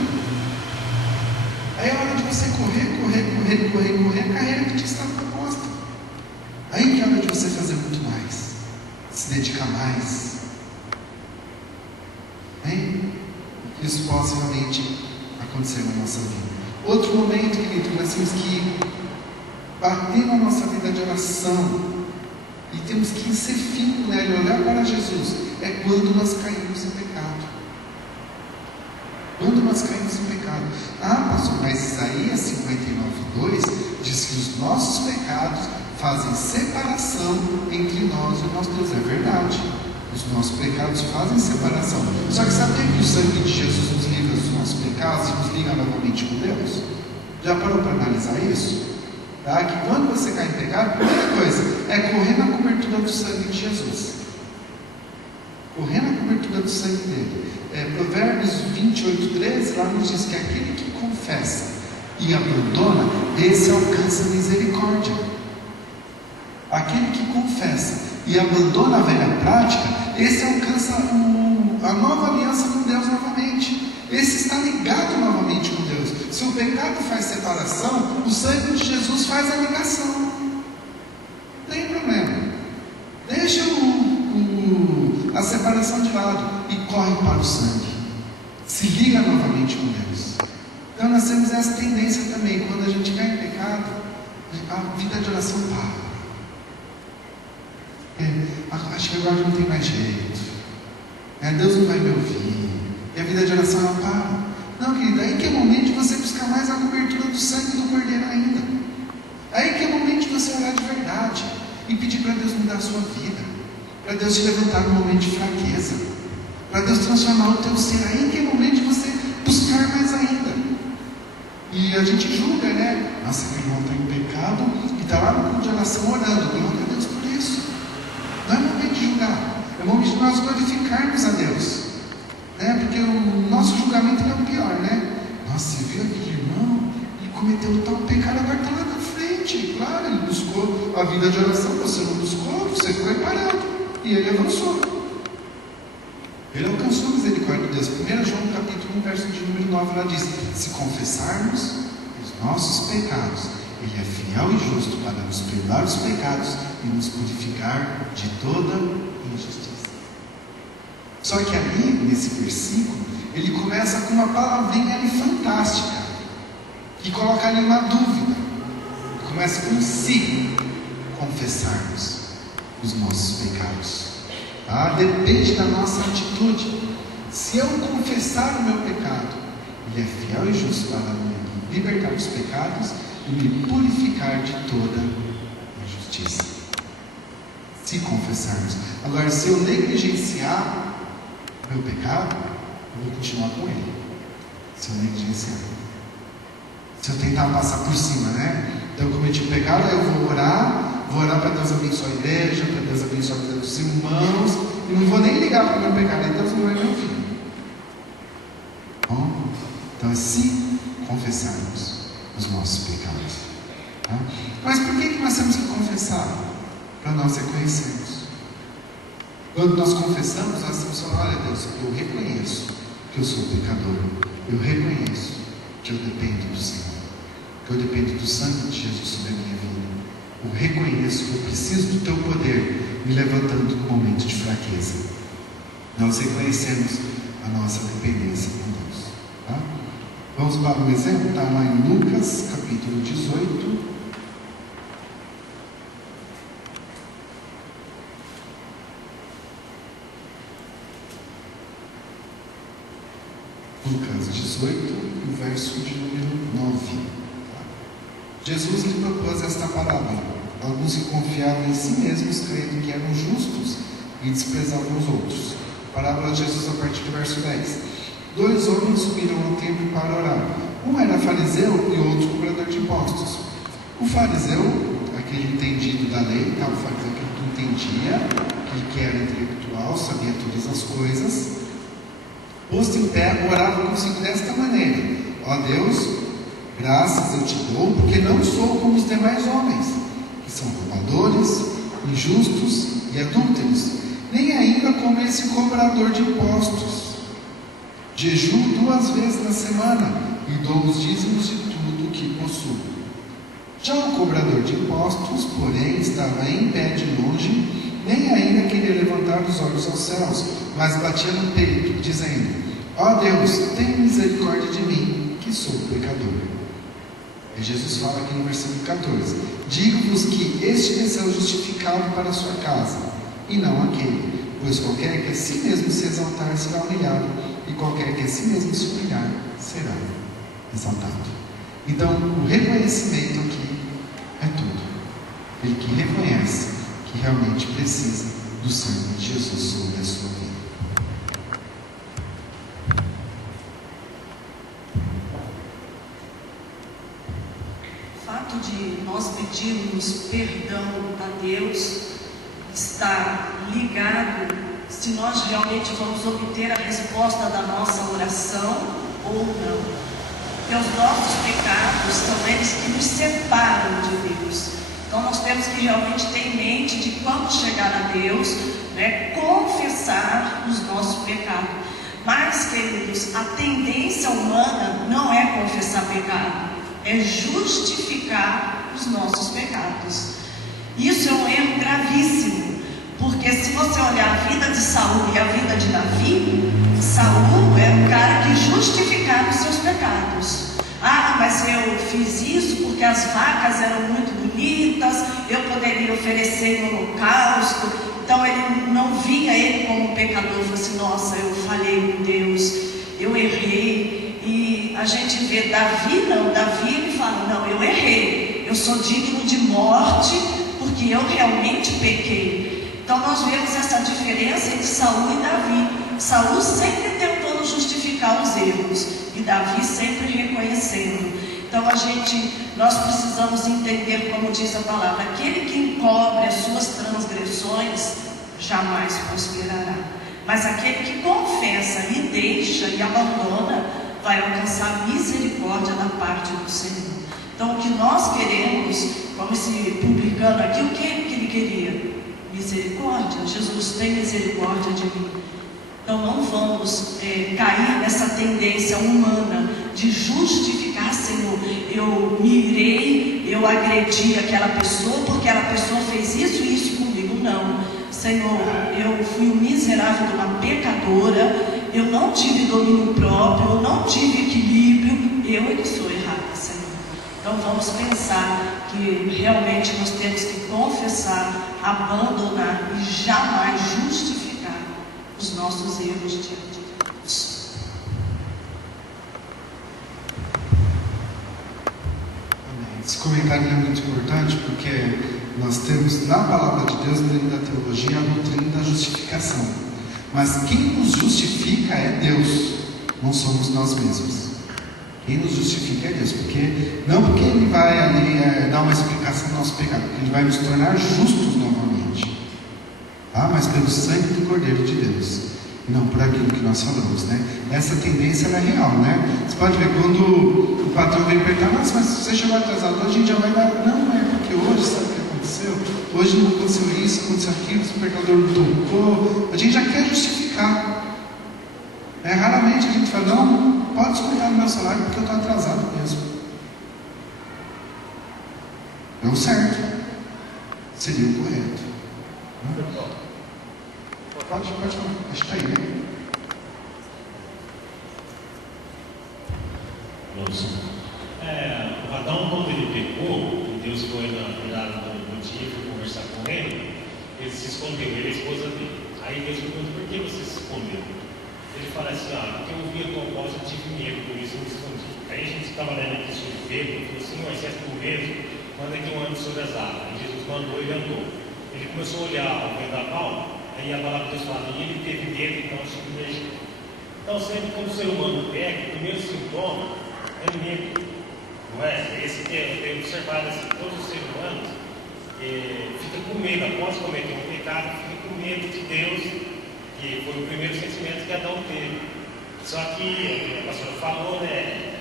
Aí é hora de você correr a carreira que te está proposta. Aí que é hora de você fazer muito mais, se dedicar mais. Amém? Que isso possa realmente acontecer na nossa vida. Outro momento, querido, nós temos que bater na nossa vida de oração e temos que ser firme nela, olhar para Jesus. É quando nós caímos em pecado. Quando nós caímos em pecado. Pastor, mas Isaías 59:2 diz que os nossos pecados fazem separação entre nós e o nosso Deus. É verdade. Os nossos pecados fazem separação. Só que sabia que o sangue de Jesus nos livra dos nossos pecados e nos liga novamente com Deus? Já parou para analisar isso? Tá? Que quando você cai em pecado, a primeira coisa é correr na cobertura do sangue de Jesus. Correr na cobertura do sangue dele. Provérbios 28:13 lá nos diz que aquele que confessa e abandona, esse alcança misericórdia. Aquele que confessa e abandona a velha prática, esse alcança a nova aliança com Deus novamente. Esse está ligado novamente com Deus. Seu o pecado faz separação, o sangue de Jesus faz a ligação. Não tem problema. Deixa a separação de lado e corre para o sangue. Se liga novamente com Deus. Então nós temos essa tendência também. Quando a gente cai em pecado, a vida de oração para. Acho que agora não tem mais jeito. Deus não vai me ouvir. E a vida de oração ela para. Não, querido, aí que é o momento de você buscar mais a cobertura do sangue do Cordeiro ainda. Aí que é o momento de você orar de verdade e pedir para Deus mudar a sua vida, para Deus te levantar no momento de fraqueza, para Deus transformar o teu ser. Aí que é o momento de você buscar mais ainda. E a gente julga, né? Nossa, meu irmão está em pecado e está lá no culto de oração orando. Glória a Deus por isso. Não é momento de julgar, é momento de nós glorificarmos a Deus. Porque o nosso julgamento é o pior, né? Nossa, você viu aquele irmão? Ele cometeu tal pecado, agora está lá na frente. Claro, ele buscou a vida de oração, você não buscou, você ficou parado. E ele avançou. Ele alcançou a misericórdia de Deus. 1 João capítulo 1, verso de número 9, ela diz: se confessarmos os nossos pecados, Ele é fiel e justo para nos perdoar os pecados e nos purificar de toda injustiça. Só que ali, nesse versículo, ele começa com uma palavrinha ali fantástica, que coloca ali uma dúvida. Começa com se confessarmos os nossos pecados. Depende da nossa atitude. Se eu confessar o meu pecado, Ele é fiel e justo para me libertar dos pecados e me purificar de toda injustiça. Se confessarmos. Agora, se eu negligenciar meu pecado, eu vou continuar com ele. Se eu negligenciar, se eu tentar passar por cima, né? Então eu cometi o pecado, aí eu vou orar para Deus abençoar a igreja, para Deus abençoar a vida dos irmãos, e não vou nem ligar para o meu pecado, aí Deus não vai me ouvir. Bom, então é se confessarmos os nossos pecados. Tá? Mas por que nós temos que confessar? Para nós reconhecermos. Quando nós confessamos, nós temos que falar: olha Deus, eu reconheço que eu sou pecador, eu reconheço que eu dependo do Senhor, que eu dependo do sangue de Jesus sobre a minha vida, eu reconheço que eu preciso do Teu poder me levantando no momento de fraqueza. Nós reconhecemos a nossa dependência com Deus. Tá? Vamos para um exemplo, está lá em Lucas capítulo 18. Lucas 18, verso de número 9. Jesus lhe propôs esta parábola. Alguns que confiavam em si mesmos, crendo que eram justos e desprezavam os outros. Parábola de Jesus a partir do verso 10. 2 homens subiram ao templo para orar. Um era fariseu e o outro cobrador de impostos. O fariseu, aquele entendido da lei, o fariseu que entendia, aquele que era intelectual, sabia todas as coisas, posto em pé, orava consigo desta maneira: ó Deus, graças eu te dou, porque não sou como os demais homens, que são roubadores, injustos e adúlteros, nem ainda como esse cobrador de impostos. Jejuo 2 vezes na semana e dou os dízimos de tudo o que possuo. Já o cobrador de impostos, porém, estava em pé de longe, nem ainda queria levantar os olhos aos céus, mas batia no peito, dizendo: ó Deus, tenha misericórdia de mim, que sou pecador. E Jesus fala aqui no versículo 14: digo-vos que este desceu justificado para a sua casa, e não aquele, pois qualquer que a si mesmo se exaltar será humilhado, e qualquer que a si mesmo se humilhar será exaltado. Então, o reconhecimento aqui é tudo. Ele que reconhece que realmente precisa do sangue de Jesus sobre a sua vida. O fato de nós pedirmos perdão a Deus está ligado se nós realmente vamos obter a resposta da nossa oração ou não. Porque os nossos pecados são eles que nos separam de Deus. Então nós temos que realmente ter em mente de quando chegar a Deus, confessar os nossos pecados. Mas, queridos, a tendência humana não é confessar pecado, é justificar os nossos pecados. Isso é um erro gravíssimo, porque se você olhar a vida de Saul e a vida de Davi, Saul era um cara que justificava os seus pecados. Ah, mas eu fiz isso porque as vacas eram muito bonitas, eu poderia oferecer um holocausto. Então ele não via ele como um pecador, falou assim: nossa, eu falhei com Deus, eu errei. E a gente vê Davi, não, Davi ele fala: não, eu errei, eu sou digno de morte porque eu realmente pequei. Então nós vemos essa diferença entre Saul e Davi. Saul sempre tentando justificar os erros e Davi sempre reconhecendo. Então nós precisamos entender, como diz a palavra: aquele que encobre as suas transgressões jamais prosperará, mas aquele que confessa e deixa e abandona vai alcançar misericórdia da parte do Senhor. Então o que nós queremos, como esse publicano aqui, o que ele queria? Misericórdia. Jesus, tem misericórdia de mim. Então não vamos cair nessa tendência humana de justificar: Senhor, eu me irei, eu agredi aquela pessoa porque aquela pessoa fez isso e isso comigo. Não, Senhor, eu fui um miserável de uma pecadora, eu não tive domínio próprio, eu não tive equilíbrio, eu é que sou errada, Senhor. Então vamos pensar que realmente nós temos que confessar, abandonar e jamais justificar os nossos erros diante de Deus. Esse comentário é muito importante porque nós temos na palavra de Deus, dentro da teologia, a doutrina da justificação. Mas quem nos justifica é Deus, não somos nós mesmos. Quem nos justifica é Deus, não porque Ele vai ali dar uma explicação do nosso pecado, porque Ele vai nos tornar justos novamente. Mas pelo sangue do Cordeiro de Deus, e não por aquilo que nós falamos, né? Essa tendência ela é real, né? Você pode ver quando o patrão vem perguntar: mas você chegou atrasado, hoje a gente já vai dar. Não, é porque hoje, sabe o que aconteceu? Hoje não aconteceu isso, aconteceu aquilo, o despertador não tocou. A gente já quer justificar. Raramente a gente fala: não, pode descontar no meu salário porque eu estou atrasado mesmo. É o certo, seria o correto. Pode falar, acho que está aí, né? O Adão, quando ele pecou, e Deus foi na virada do dia, foi conversar com ele se escondeu, ele e a esposa dele. Aí Deus perguntou: por que você se escondeu? Ele fala assim: porque eu vi a tua voz e tive medo, por isso eu me escondi. Aí a gente estava lendo aqui sobre Pedro, ele falou: Senhor, se és tu mesmo, manda que eu ande sobre as águas. Aí Jesus mandou, ele andou. Ele começou a olhar o vendaval. Aí a palavra de Deus fala: e ele teve medo, então submergiu. Então, sempre quando o ser humano pega, o primeiro sintoma é medo, não é? Esse eu tenho observado assim: todos os seres humanos ficam com medo, após cometer um pecado, ficam com medo de Deus, que foi o primeiro sentimento que Adão teve. Só que a pastora falou, né?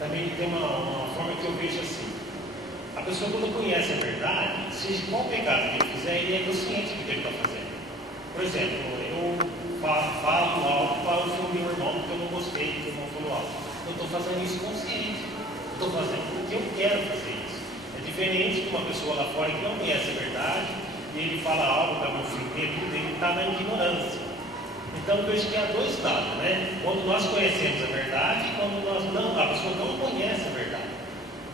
Também tem uma forma que eu vejo assim: a pessoa, quando conhece a verdade, seja qual pecado que ele fizer, ele é consciente do que ele está fazendo. Por exemplo, eu falo algo para o meu irmão porque eu não gostei, que o irmão falou algo. Eu estou fazendo isso consciente. Eu estou fazendo porque eu quero fazer isso. É diferente de uma pessoa lá fora que não conhece a verdade e ele fala algo para me ofender, ele está na ignorância. Então eu vejo que há dois lados, né? Quando nós conhecemos a verdade e quando a pessoa não conhece a verdade.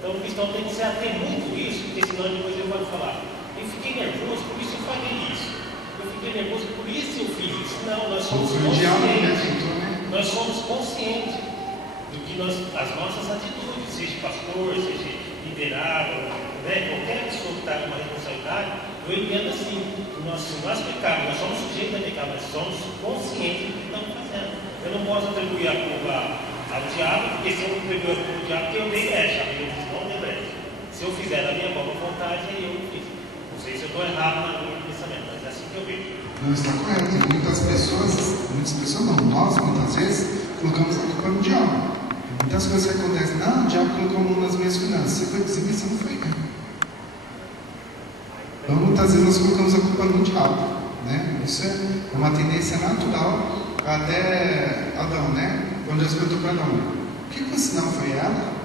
Então o cristão tem que se ater muito a isso, porque senão depois ele vai falar: eu fiquei nervoso, por isso eu falei isso. Eu fiquei nervoso, por isso eu fiz isso. Não, nós somos conscientes. Nós somos conscientes do que as nossas atitudes, seja pastor, seja liderado, né? Qualquer pessoa que está com uma responsabilidade, eu entendo assim: se nós pecarmos, nós somos sujeitos a pecar, mas somos conscientes do que estamos fazendo. Eu não posso atribuir a culpa ao diabo, porque se eu atribuir a culpa ao diabo, eu dei brecha, a Bíblia diz: não dei brecha. Se eu fizer da minha própria vontade, aí eu fiz. Não sei se eu estou errado na minha pensamento, mas é assim que eu vejo. Não, está correto. Muitas pessoas não, nós muitas vezes colocamos a culpa no diabo. Muitas coisas que acontecem: não, o diabo colocou a mão nas minhas finanças. Você foi dizer que você não foi, né? Então muitas vezes nós colocamos a culpa no diabo, né? Isso é uma tendência natural. Até Adão, né? Quando Deus perguntou para Adão: O que o sinal foi ela?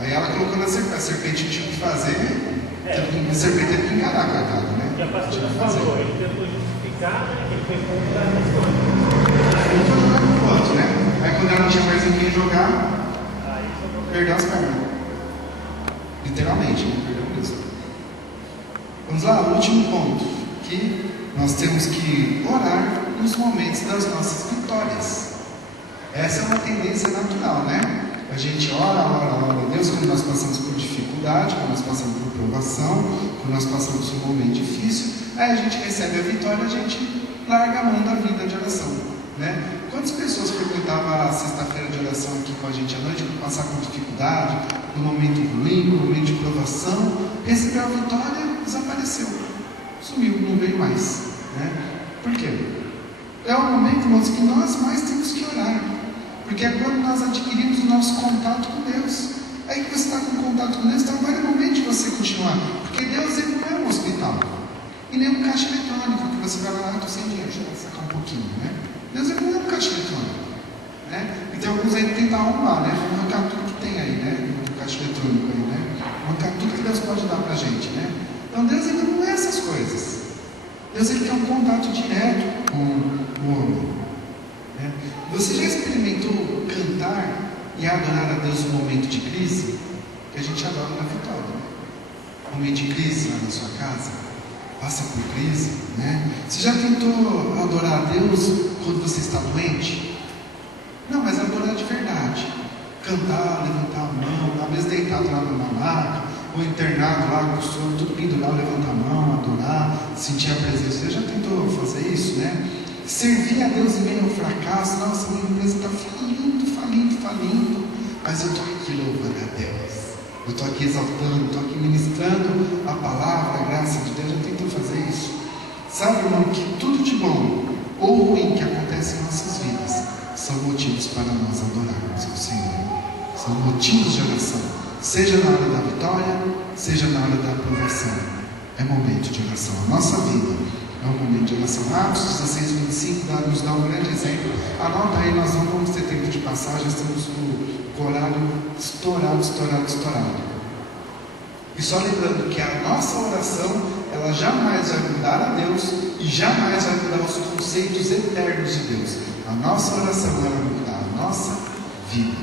Aí ela colocou na serpente. A serpente tinha que fazer. A serpente teve que encarar, coitada, né? E a pastora falou, ele tentou justificar, né? Ele foi contra as coisas. Um foi jogar pro outro, né? Aí quando ela não tinha mais em quem jogar, perdeu as pernas. Literalmente, né? Perdeu mesmo. Vamos lá, o último ponto. Que nós temos que orar nos momentos das nossas vitórias. Essa é uma tendência natural, né? A gente ora a Deus quando nós passamos por dificuldade, quando nós passamos por provação, quando nós passamos por um momento difícil, aí a gente recebe a vitória, a gente larga a mão da vida de oração, né? Quantas pessoas frequentavam a sexta-feira de oração aqui com a gente à noite, por passar por dificuldade, por um momento ruim, por um momento de provação, recebeu a vitória, desapareceu, sumiu, não veio mais, né? Por quê? É o momento, irmãos, que nós mais temos que orar. Porque é quando nós adquirimos o nosso contato com Deus. Aí que você está com contato com Deus, então agora é o momento de você continuar. Porque Deus, ele não é um hospital. E nem um caixa eletrônico, que você vai lá, estou sem dinheiro, deixa eu sacar um pouquinho, né? Deus, ele não é um caixa eletrônico, né? E tem alguns aí que tentam arrumar, né? Vamos arrancar tudo que tem aí, né? No caixa eletrônico aí, né? Arrancar tudo que Deus pode dar para a gente, né? Então Deus, ele não é essas coisas. Deus, ele tem um contato direto com o homem. Você já experimentou cantar e adorar a Deus no momento de crise? Que a gente adora na vitória, né? Momento de crise lá na sua casa, passa por crise, né? Você já tentou adorar a Deus quando você está doente? Não, mas adorar de verdade. Cantar, levantar a mão, às vezes deitado lá na maca, ou internado lá com o sono, tudo pendurado, levantar a mão, adorar, sentir a presença. Você já tentou fazer isso, né? Servir a Deus em meio ao fracasso. Nossa, minha empresa está falindo, mas eu estou aqui louvando a Deus, eu estou aqui exaltando, estou aqui ministrando a palavra, a graça de Deus. Já tentou fazer isso? Sabe, irmão, que tudo de bom ou ruim que acontece em nossas vidas são motivos para nós adorarmos ao Senhor, são motivos de oração, seja na hora da vitória, seja na hora da aprovação. É momento de oração. A nossa vida é um momento de oração. Atos 16:25 nos dá um grande exemplo. Anota aí, nós não vamos ter tempo de passar, já estamos com o horário estourado. E só lembrando que a nossa oração, ela jamais vai mudar a Deus e jamais vai mudar os conceitos eternos de Deus. A nossa oração, ela vai mudar a nossa vida.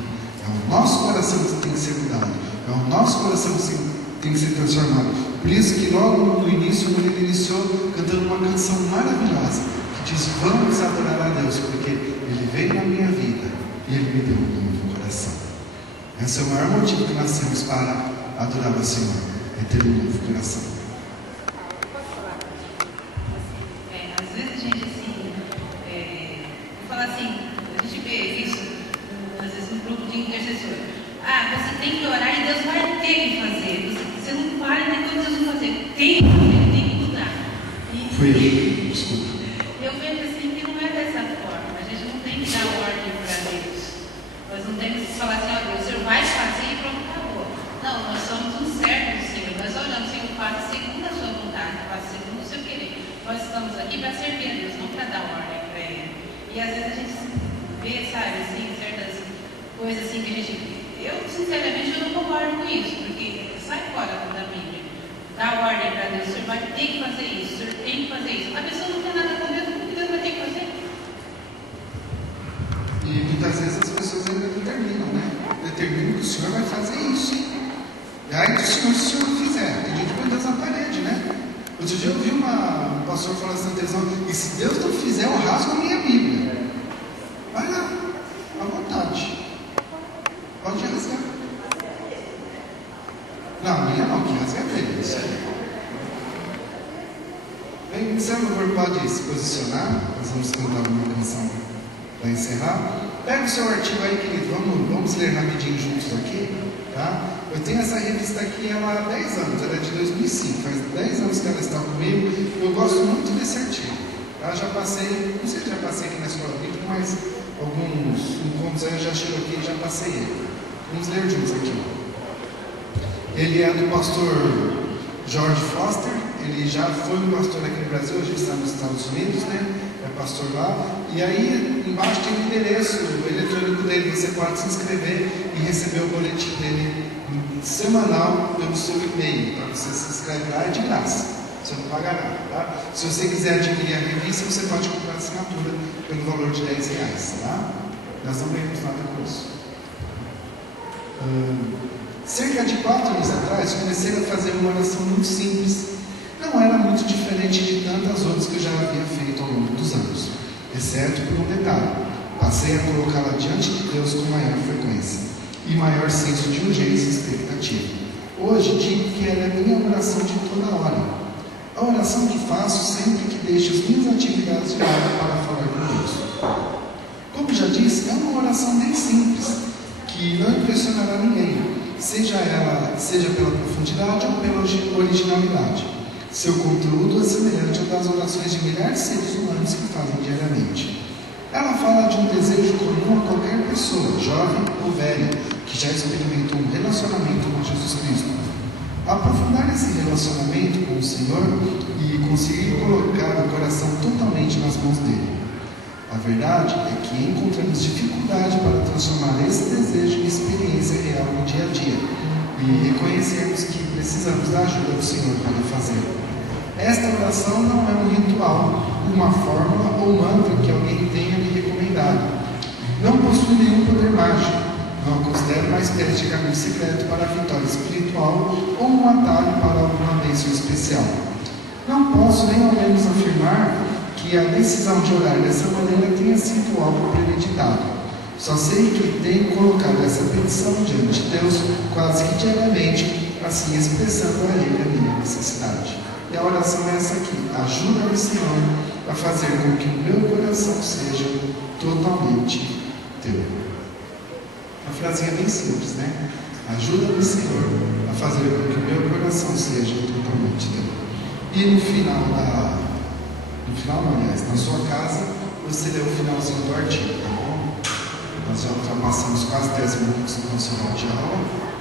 É o nosso coração que tem que ser mudado. É o nosso coração que tem que ser transformado. Por isso que logo no início, o Murilo iniciou cantando uma canção maravilhosa, que diz: vamos adorar a Deus, porque Ele veio na minha vida e Ele me deu um novo coração. Esse é o maior motivo que nós temos para adorar o Senhor, é ter um novo coração. Às vezes a gente vou falar assim, a gente vê isso, às vezes no grupo de intercessor. Você tem que orar e Deus vai ter que fazer. Você não para e depois Deus vai fazer. Tem que fazer, tem que mudar. Foi eu, desculpa. Eu vejo assim que não é dessa forma. A gente não tem que dar ordem para Deus. Nós não temos que falar assim: ó, Deus, o Senhor vai fazer e pronto, acabou. Não, nós somos um servo do Senhor. Nós oramos, Senhor, faça segundo a sua vontade, faça segundo o seu querer. Nós estamos aqui para servir a Deus, não para dar ordem para Ele. E às vezes a gente vê, sabe, assim, certas coisas assim que a gente. Eu, sinceramente, eu não concordo com isso, porque sai fora da Bíblia. Dá ordem para Deus, o Senhor vai ter que fazer isso, o Senhor tem que fazer isso. A pessoa não tem nada com Deus, o que Deus vai ter que fazer? E muitas vezes as pessoas ainda determinam, né? Determinam que o Senhor vai fazer isso. E aí, se o Senhor não fizer, tem gente que põe Deus na parede, né? Outro dia eu vi um pastor falando assim: atenção, e se Deus não fizer, eu rasgo a minha Bíblia. Vai lá, à vontade. Pode rasgar. Não, a minha não, que rasga é dele. Isso aí. Bem, se o louvor pode se posicionar, nós vamos cantar uma canção para encerrar. Pega o seu artigo aí, querido, vamos ler rapidinho juntos aqui, tá? Eu tenho essa revista aqui há 10 anos, ela é de 2005, faz 10 anos que ela está comigo. Eu gosto muito desse artigo, tá? Já passei, não sei se já passei aqui na escola bíblica, mas alguns encontros aí eu já chego aqui e já passei ele. Vamos ler juntos aqui. Ele é do pastor George Foster. Ele já foi um pastor aqui no Brasil, hoje está nos Estados Unidos, né? É pastor lá. E aí, embaixo tem o endereço eletrônico dele, você pode se inscrever e receber o boletim dele semanal pelo seu e-mail. Tá? Você se inscreve lá, é de graça, você não paga nada. Tá? Se você quiser adquirir a revista, você pode comprar a assinatura pelo valor de R$10. Tá? Nós não ganhamos nada com isso. Cerca de 4 anos atrás, comecei a fazer uma oração muito simples. Não era muito diferente de tantas outras que eu já havia feito ao longo dos anos, exceto por um detalhe: passei a colocá-la diante de Deus com maior frequência e maior senso de urgência e expectativa. Hoje digo que ela é a minha oração de toda hora, a oração que faço sempre que deixo as minhas atividades de lado para falar com Deus. Como já disse, é uma oração bem simples, que não impressionará ninguém, seja pela profundidade ou pela originalidade. Seu conteúdo é semelhante ao das orações de milhares de seres humanos que fazem diariamente. Ela fala de um desejo comum a qualquer pessoa, jovem ou velha, que já experimentou um relacionamento com Jesus Cristo. Aprofundar esse relacionamento com o Senhor e conseguir colocar o coração totalmente nas mãos dele. A verdade é que encontramos dificuldade para transformar esse desejo em experiência real no dia a dia e reconhecermos que precisamos da ajuda do Senhor para fazer. Esta oração não é um ritual, uma fórmula ou mantra que alguém tenha lhe recomendado. Não possui nenhum poder mágico. Não a considero uma espécie de caminho secreto para a vitória espiritual ou um atalho para alguma bênção especial. Não posso nem ao menos afirmar que a decisão de orar dessa maneira tenha sido algo premeditado. Só sei que tenho colocado essa petição diante de Deus quase que diariamente, assim expressando a Ele a minha necessidade. E a oração é essa aqui: ajuda-me, Senhor, a fazer com que o meu coração seja totalmente teu. A frasinha é bem simples, né? Ajuda-me, Senhor, a fazer com que o meu coração seja totalmente teu. E no final na sua casa, você lê o finalzinho do artigo, tá bom? Nós já ultrapassamos quase 10 minutos do nosso de aula.